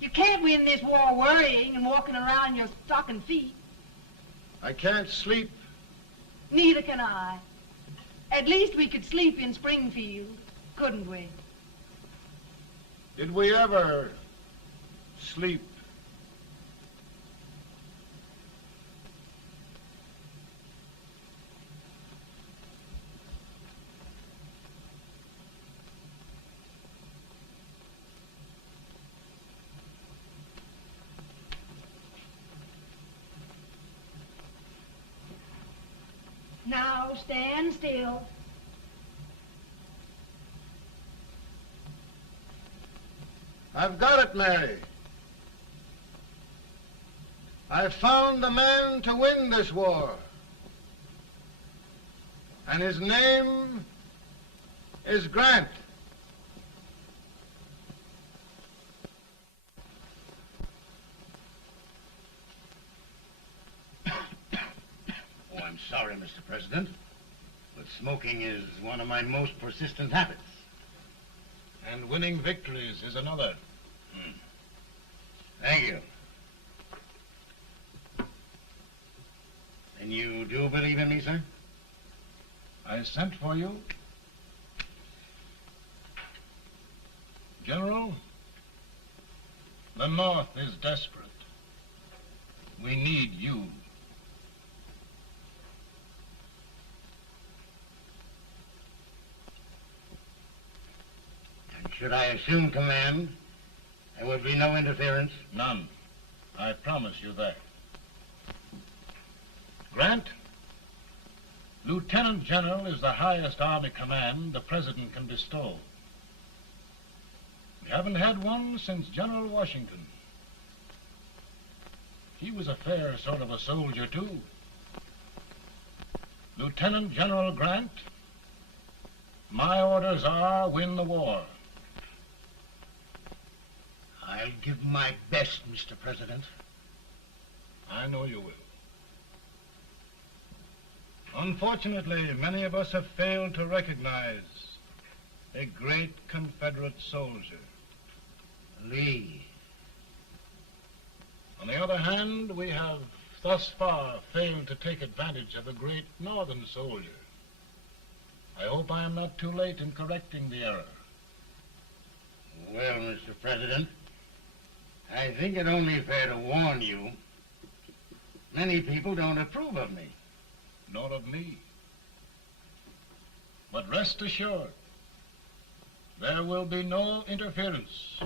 You can't win this war worrying and walking around in your stocking feet. I can't sleep. Neither can I. At least we could sleep in Springfield, couldn't we? Did we ever sleep? Now stand still. I've got it, Mary. I've found the man to win this war. And his name is Grant. Oh, I'm sorry, Mr. President, but smoking is one of my most persistent habits. And winning victories is another. Thank you. And you do believe in me, sir? I sent for you. General, the North is desperate. We need you. And should I assume command, there will be no interference? None. I promise you that. Grant, Lieutenant General is the highest Army command the President can bestow. We haven't had one since General Washington. He was a fair sort of a soldier, too. Lieutenant General Grant, my orders are win the war. I'll give my best, Mr. President. I know you will. Unfortunately, many of us have failed to recognize a great Confederate soldier, Lee. On the other hand, we have thus far failed to take advantage of a great Northern soldier. I hope I am not too late in correcting the error. Well, Mr. President, I think it only fair to warn you. Many people don't approve of me. Nor of me. But rest assured, there will be no interference,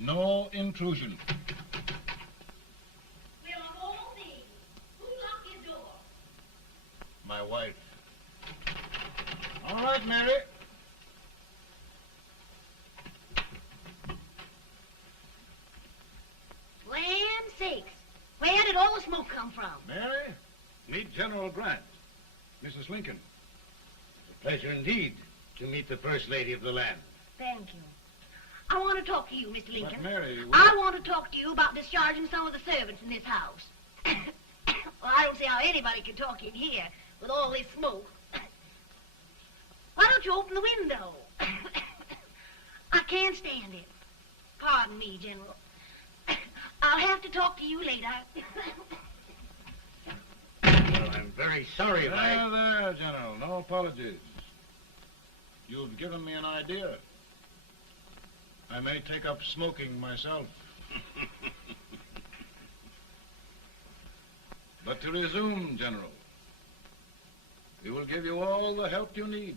no intrusion. Well, of all things, who locked your door? My wife. All right, Mary. Land sakes, where did all the smoke come from? Mary, meet General Grant, Mrs. Lincoln. It's a pleasure indeed to meet the First Lady of the land. Thank you. I want to talk to you, Mr. Lincoln. But Mary, I want to talk to you about discharging some of the servants in this house. Well, I don't see how anybody can talk in here with all this smoke. Why don't you open the window? I can't stand it. Pardon me, General. I'll have to talk to you later. Well, I'm very sorry if There, General. No apologies. You've given me an idea. I may take up smoking myself. But to resume, General, we will give you all the help you need.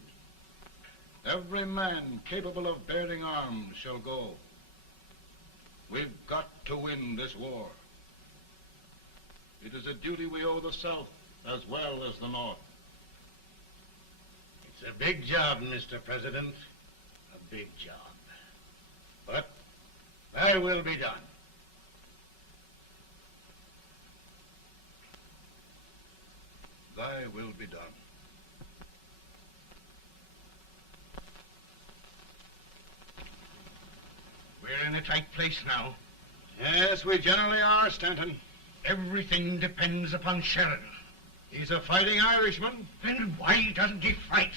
Every man capable of bearing arms shall go. We've got to win this war. It is a duty we owe the South as well as the North. It's a big job, Mr. President. A big job. But thy will be done. Thy will be done. We're in a tight place now. Yes, we generally are, Stanton. Everything depends upon Sheridan. He's a fighting Irishman. Then why doesn't he fight?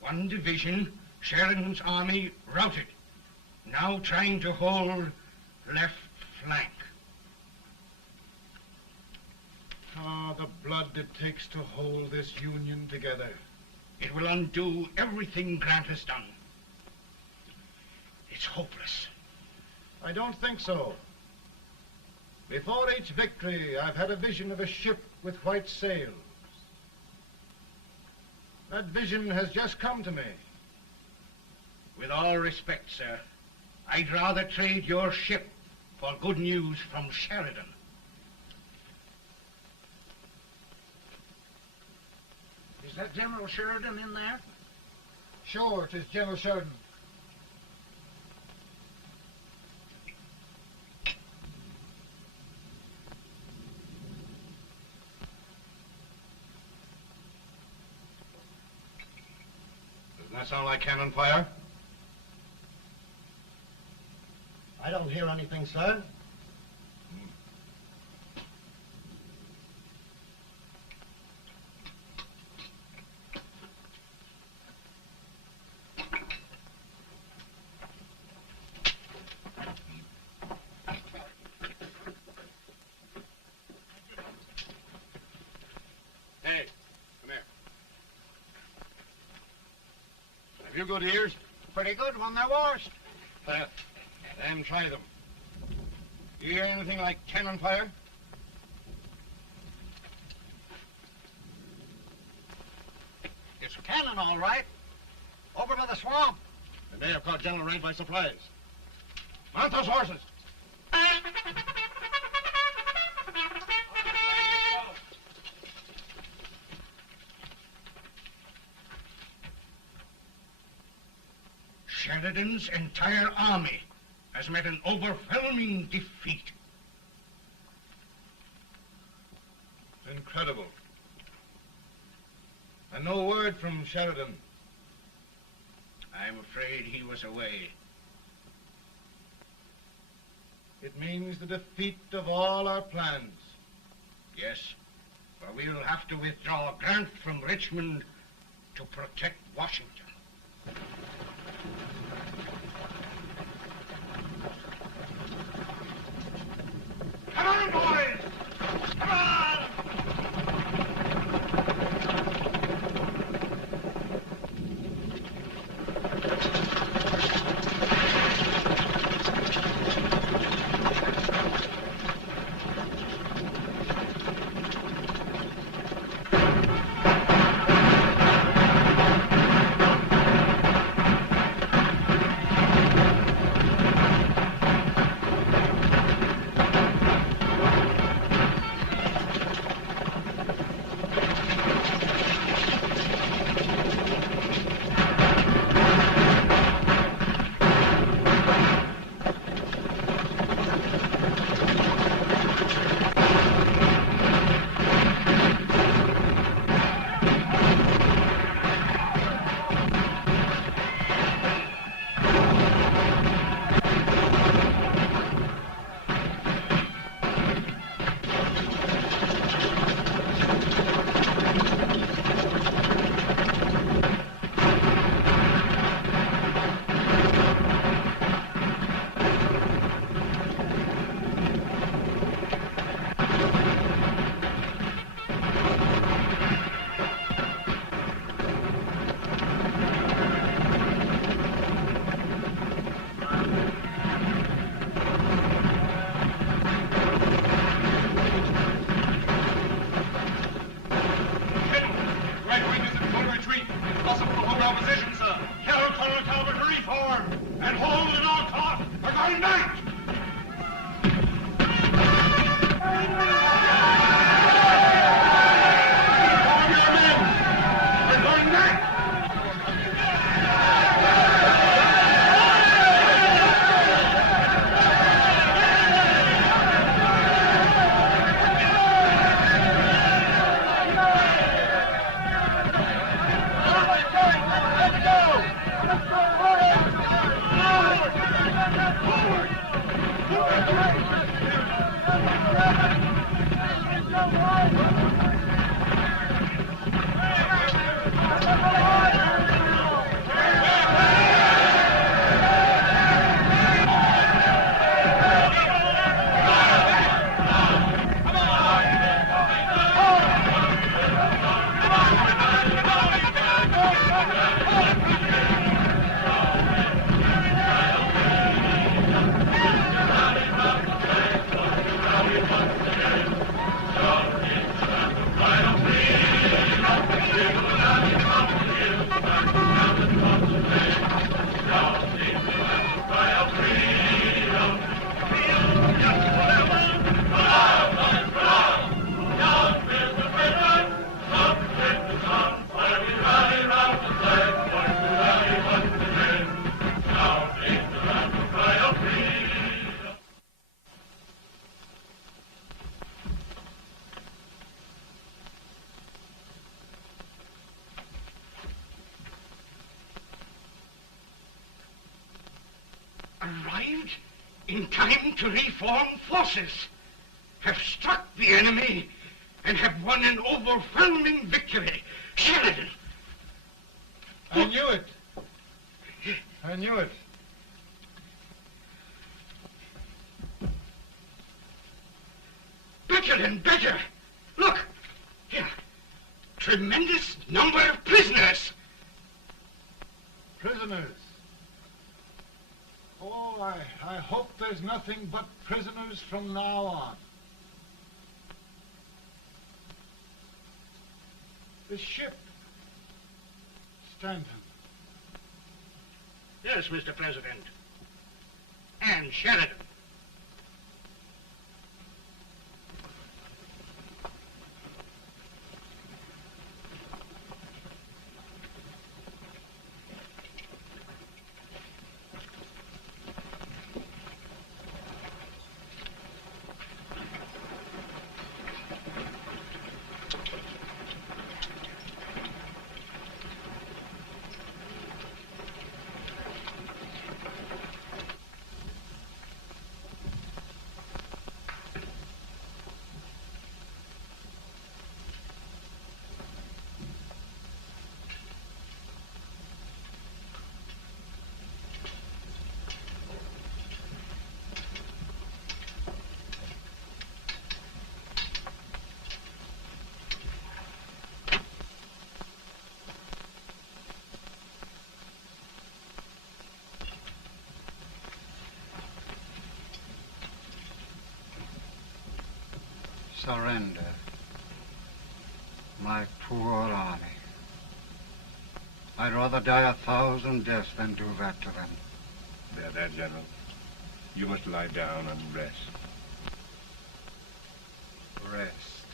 One division, Sheridan's army, routed. Now trying to hold left flank. Ah, the blood it takes to hold this Union together. It will undo everything Grant has done. It's hopeless. I don't think so. Before each victory, I've had a vision of a ship with white sails. That vision has just come to me. With all respect, sir, I'd rather trade your ship for good news from Sheridan. Is that General Sheridan in there? Sure, it is General Sheridan. Doesn't that sound like cannon fire? I don't hear anything, sir. Hey, come here. Have you good ears? Pretty good when they're washed. Then try them. You hear anything like cannon fire? It's cannon, all right. Over to the swamp. They may have caught General Rank by surprise. Mount those horses. Sheridan's entire army has met an overwhelming defeat. Incredible. And no word from Sheridan. I'm afraid he was away. It means the defeat of all our plans. Yes, for we'll have to withdraw Grant from Richmond to protect Washington. Come on, boys! Come on! Arrived in time to reform forces, have struck the enemy, and have won an overwhelming victory. Sheridan! I knew it. I knew it. Better and better. Look, here. Tremendous number of prisoners. Prisoners? Oh, I hope there's nothing but prisoners from now on. The ship. Stanton. Yes, Mr. President. And Sheridan. Surrender. My poor army. I'd rather die 1,000 deaths than do that to them. There, General. You must lie down and rest. Rest.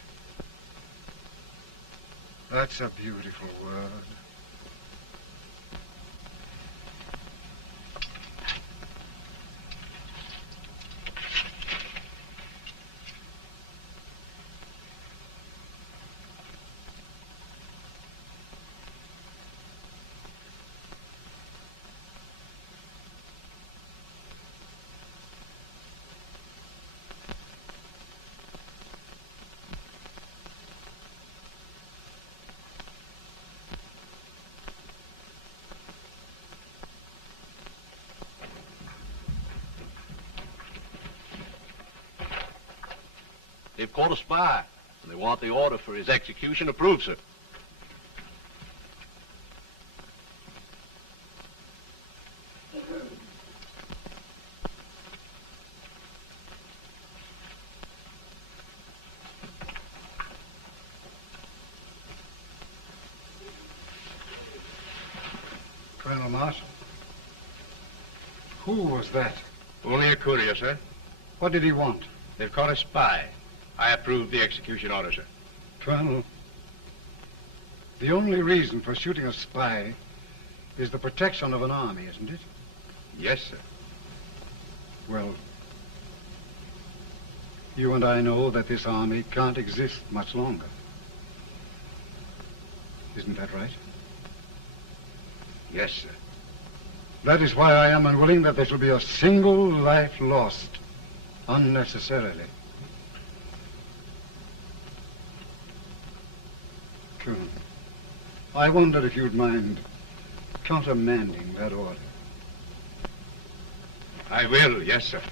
That's a beautiful word. They've caught a spy, and they want the order for his execution approved, sir. Colonel Marshall. Who was that? Only a courier, sir. What did he want? They've caught a spy. I approve the execution order, sir. Colonel, the only reason for shooting a spy is the protection of an army, isn't it? Yes, sir. Well, you and I know that this army can't exist much longer. Isn't that right? Yes, sir. That is why I am unwilling that there shall be a single life lost unnecessarily. Colonel. I wondered if you'd mind countermanding that order. I will, yes, sir.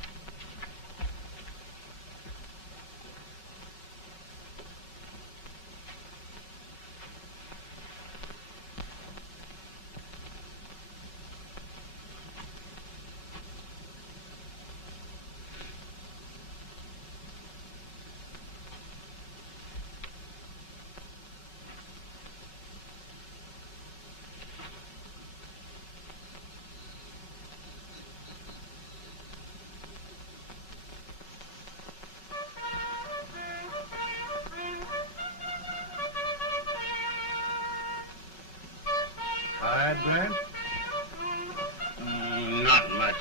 Grant? Not much.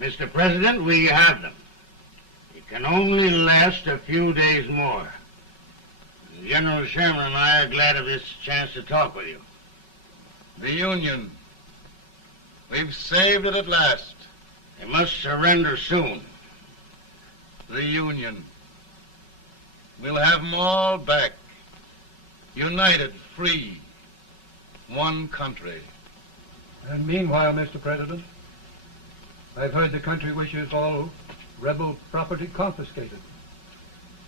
Mr. President, we have them. It can only last a few days more. General Sherman and I are glad of this chance to talk with you. The Union. We've saved it at last. They must surrender soon. The Union. We'll have them all back. United, free. One country. And meanwhile, Mr. President, I've heard the country wishes all rebel property confiscated,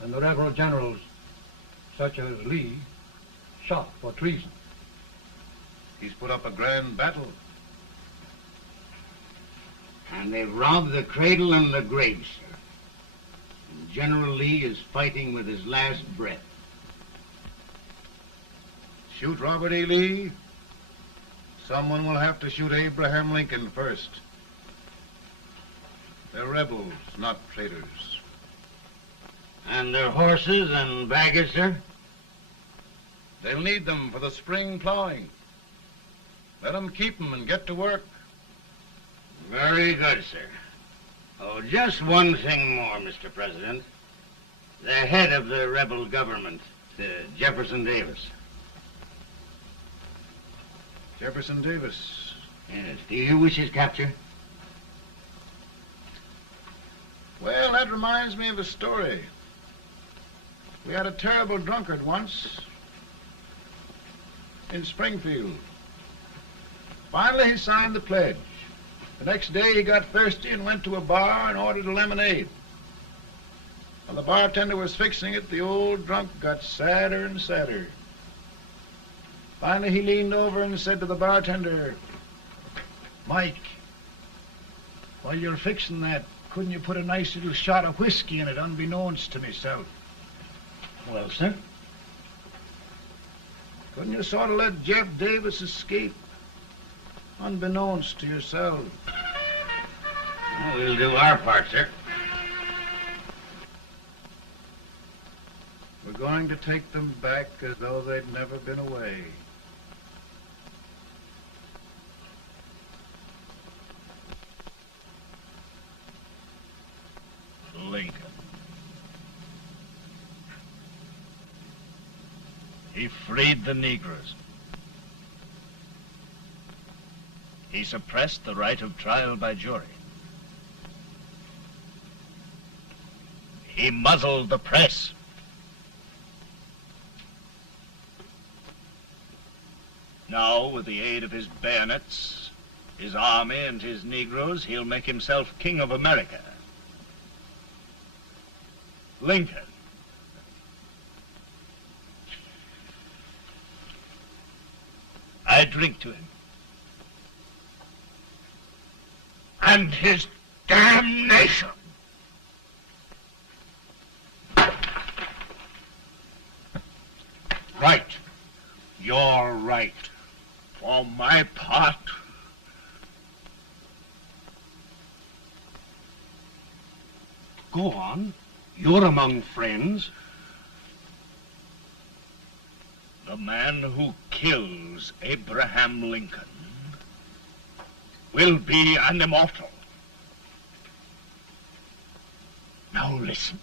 and the rebel generals, such as Lee, shot for treason. He's put up a grand battle. And they've robbed the cradle and the grave, sir. And General Lee is fighting with his last breath. Shoot Robert E. Lee? Someone will have to shoot Abraham Lincoln first. They're rebels, not traitors. And their horses and baggage, sir? They'll need them for the spring plowing. Let them keep them and get to work. Very good, sir. Oh, just one thing more, Mr. President. The head of the rebel government, Jefferson Davis. Jefferson Davis? Yes. Do you wish his capture? Well, that reminds me of a story. We had a terrible drunkard once in Springfield. Finally, he signed the pledge. The next day, he got thirsty and went to a bar and ordered a lemonade. While the bartender was fixing it, the old drunk got sadder and sadder. Finally, he leaned over and said to the bartender, "Mike, while you're fixing that, couldn't you put a nice little shot of whiskey in it, unbeknownst to myself?" Well, sir? Couldn't you sort of let Jeff Davis escape, unbeknownst to yourself? Well, we'll do our part, sir. We're going to take them back as though they'd never been away. Lincoln. He freed the Negroes. He suppressed the right of trial by jury. He muzzled the press. Now, with the aid of his bayonets, his army, and his Negroes, he'll make himself King of America. Lincoln. I drink to him. And his damnation. Right. You're right. For my part, Go on. You're among friends. the man who kills Abraham Lincoln will be an immortal. Now listen.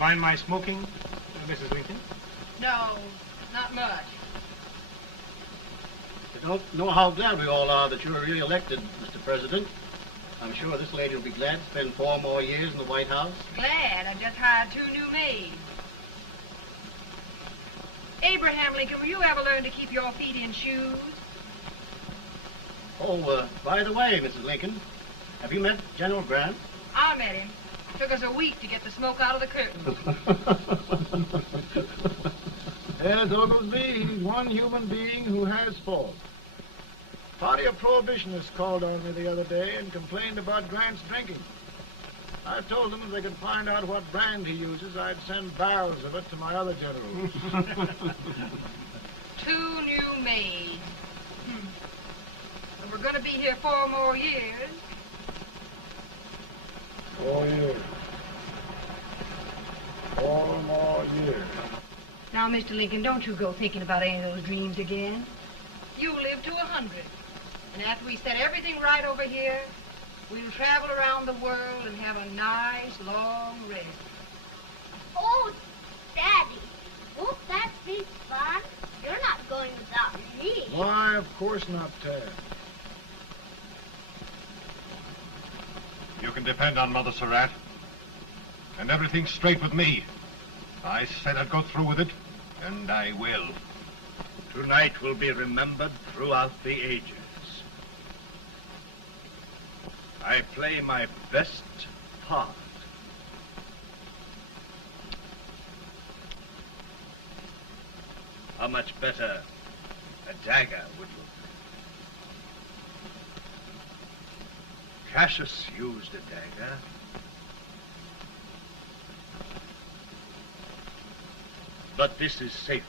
mind my smoking, Mrs. Lincoln? No, not much. You don't know how glad we all are that you're re-elected, Mr. President. I'm sure this lady will be glad to spend 4 more years in the White House. Glad. I just hired 2 new maids. Abraham Lincoln, will you ever learn to keep your feet in shoes? Oh, by the way, Mrs. Lincoln, have you met General Grant? I met him. Took us a week to get the smoke out of the curtain. Yes, Oglesby, he's one human being who has faults. A party of prohibitionists called on me the other day and complained about Grant's drinking. I told them if they could find out what brand he uses, I'd send barrels of it to my other generals. 2 new maids. And we're going to be here 4 more years. 4 years. 4 more years. Now, Mr. Lincoln, don't you go thinking about any of those dreams again. You live to 100. And after we set everything right over here, we'll travel around the world and have a nice, long rest. Oh, Daddy, won't that be fun? You're not going without me. Why, of course not, Tad. You can depend on Mother Surratt. And everything's straight with me. I said I'd go through with it, and I will. Tonight will be remembered throughout the ages. I play my best part. How much better a dagger would look. Cassius used a dagger. But this is safer.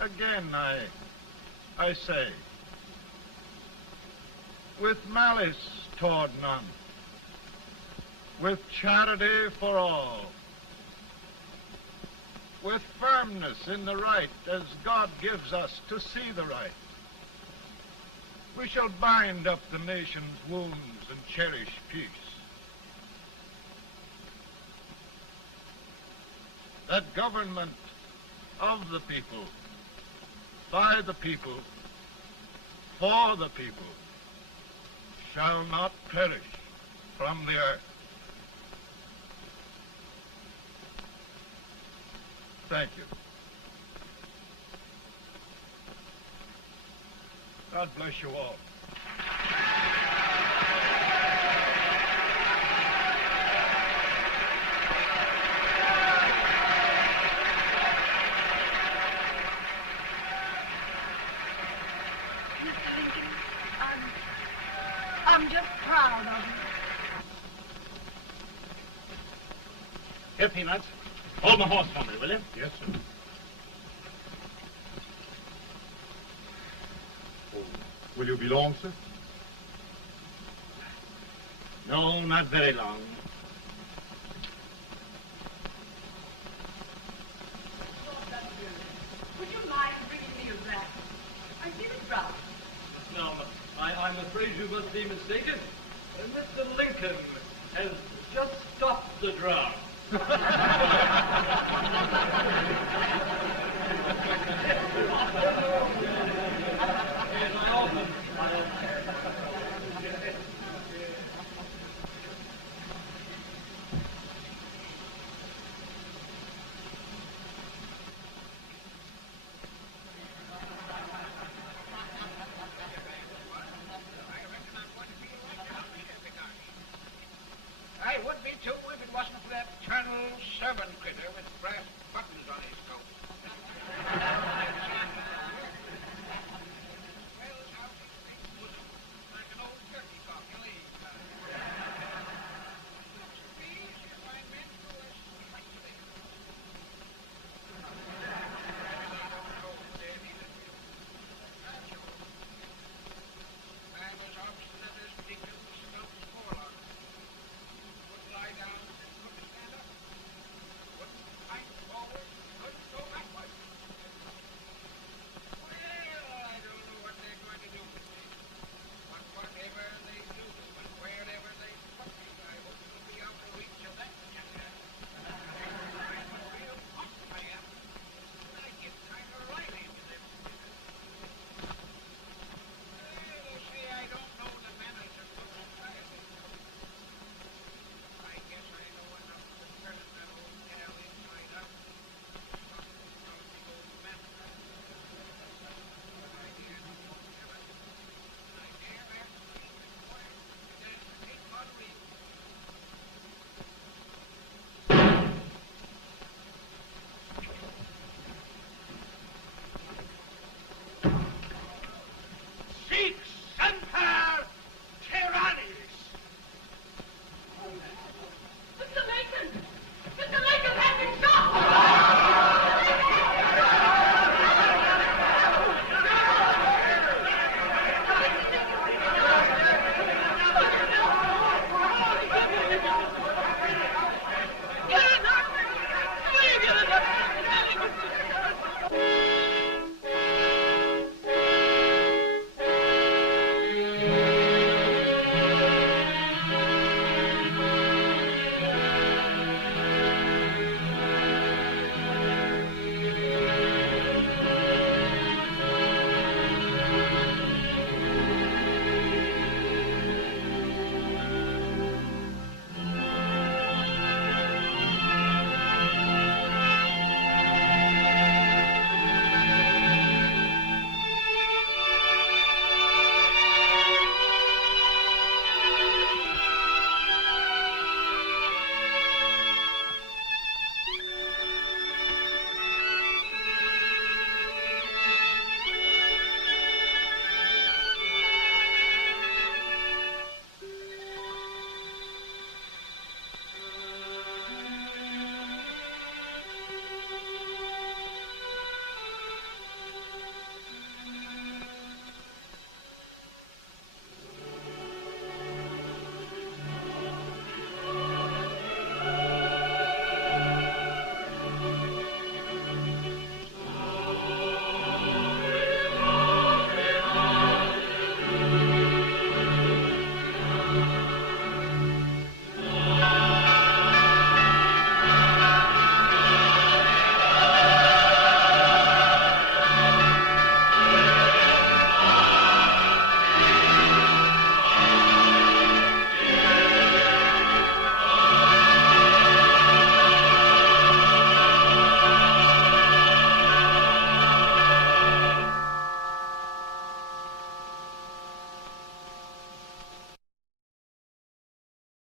Again, I say, with malice toward none, with charity for all, with firmness in the right as God gives us to see the right, we shall bind up the nation's wounds and cherish peace. That government of the people, by the people, for the people, shall not perish from the earth. Thank you. God bless you all. I'm just proud of you. Here, Peanuts. Hold my horse for me, will you? Yes, sir. Oh, will you be long, sir? No, not very long. Would you mind bringing me a wrap? I feel it rough. No, I'm afraid you must be mistaken. Mr. Lincoln has just stopped the drum.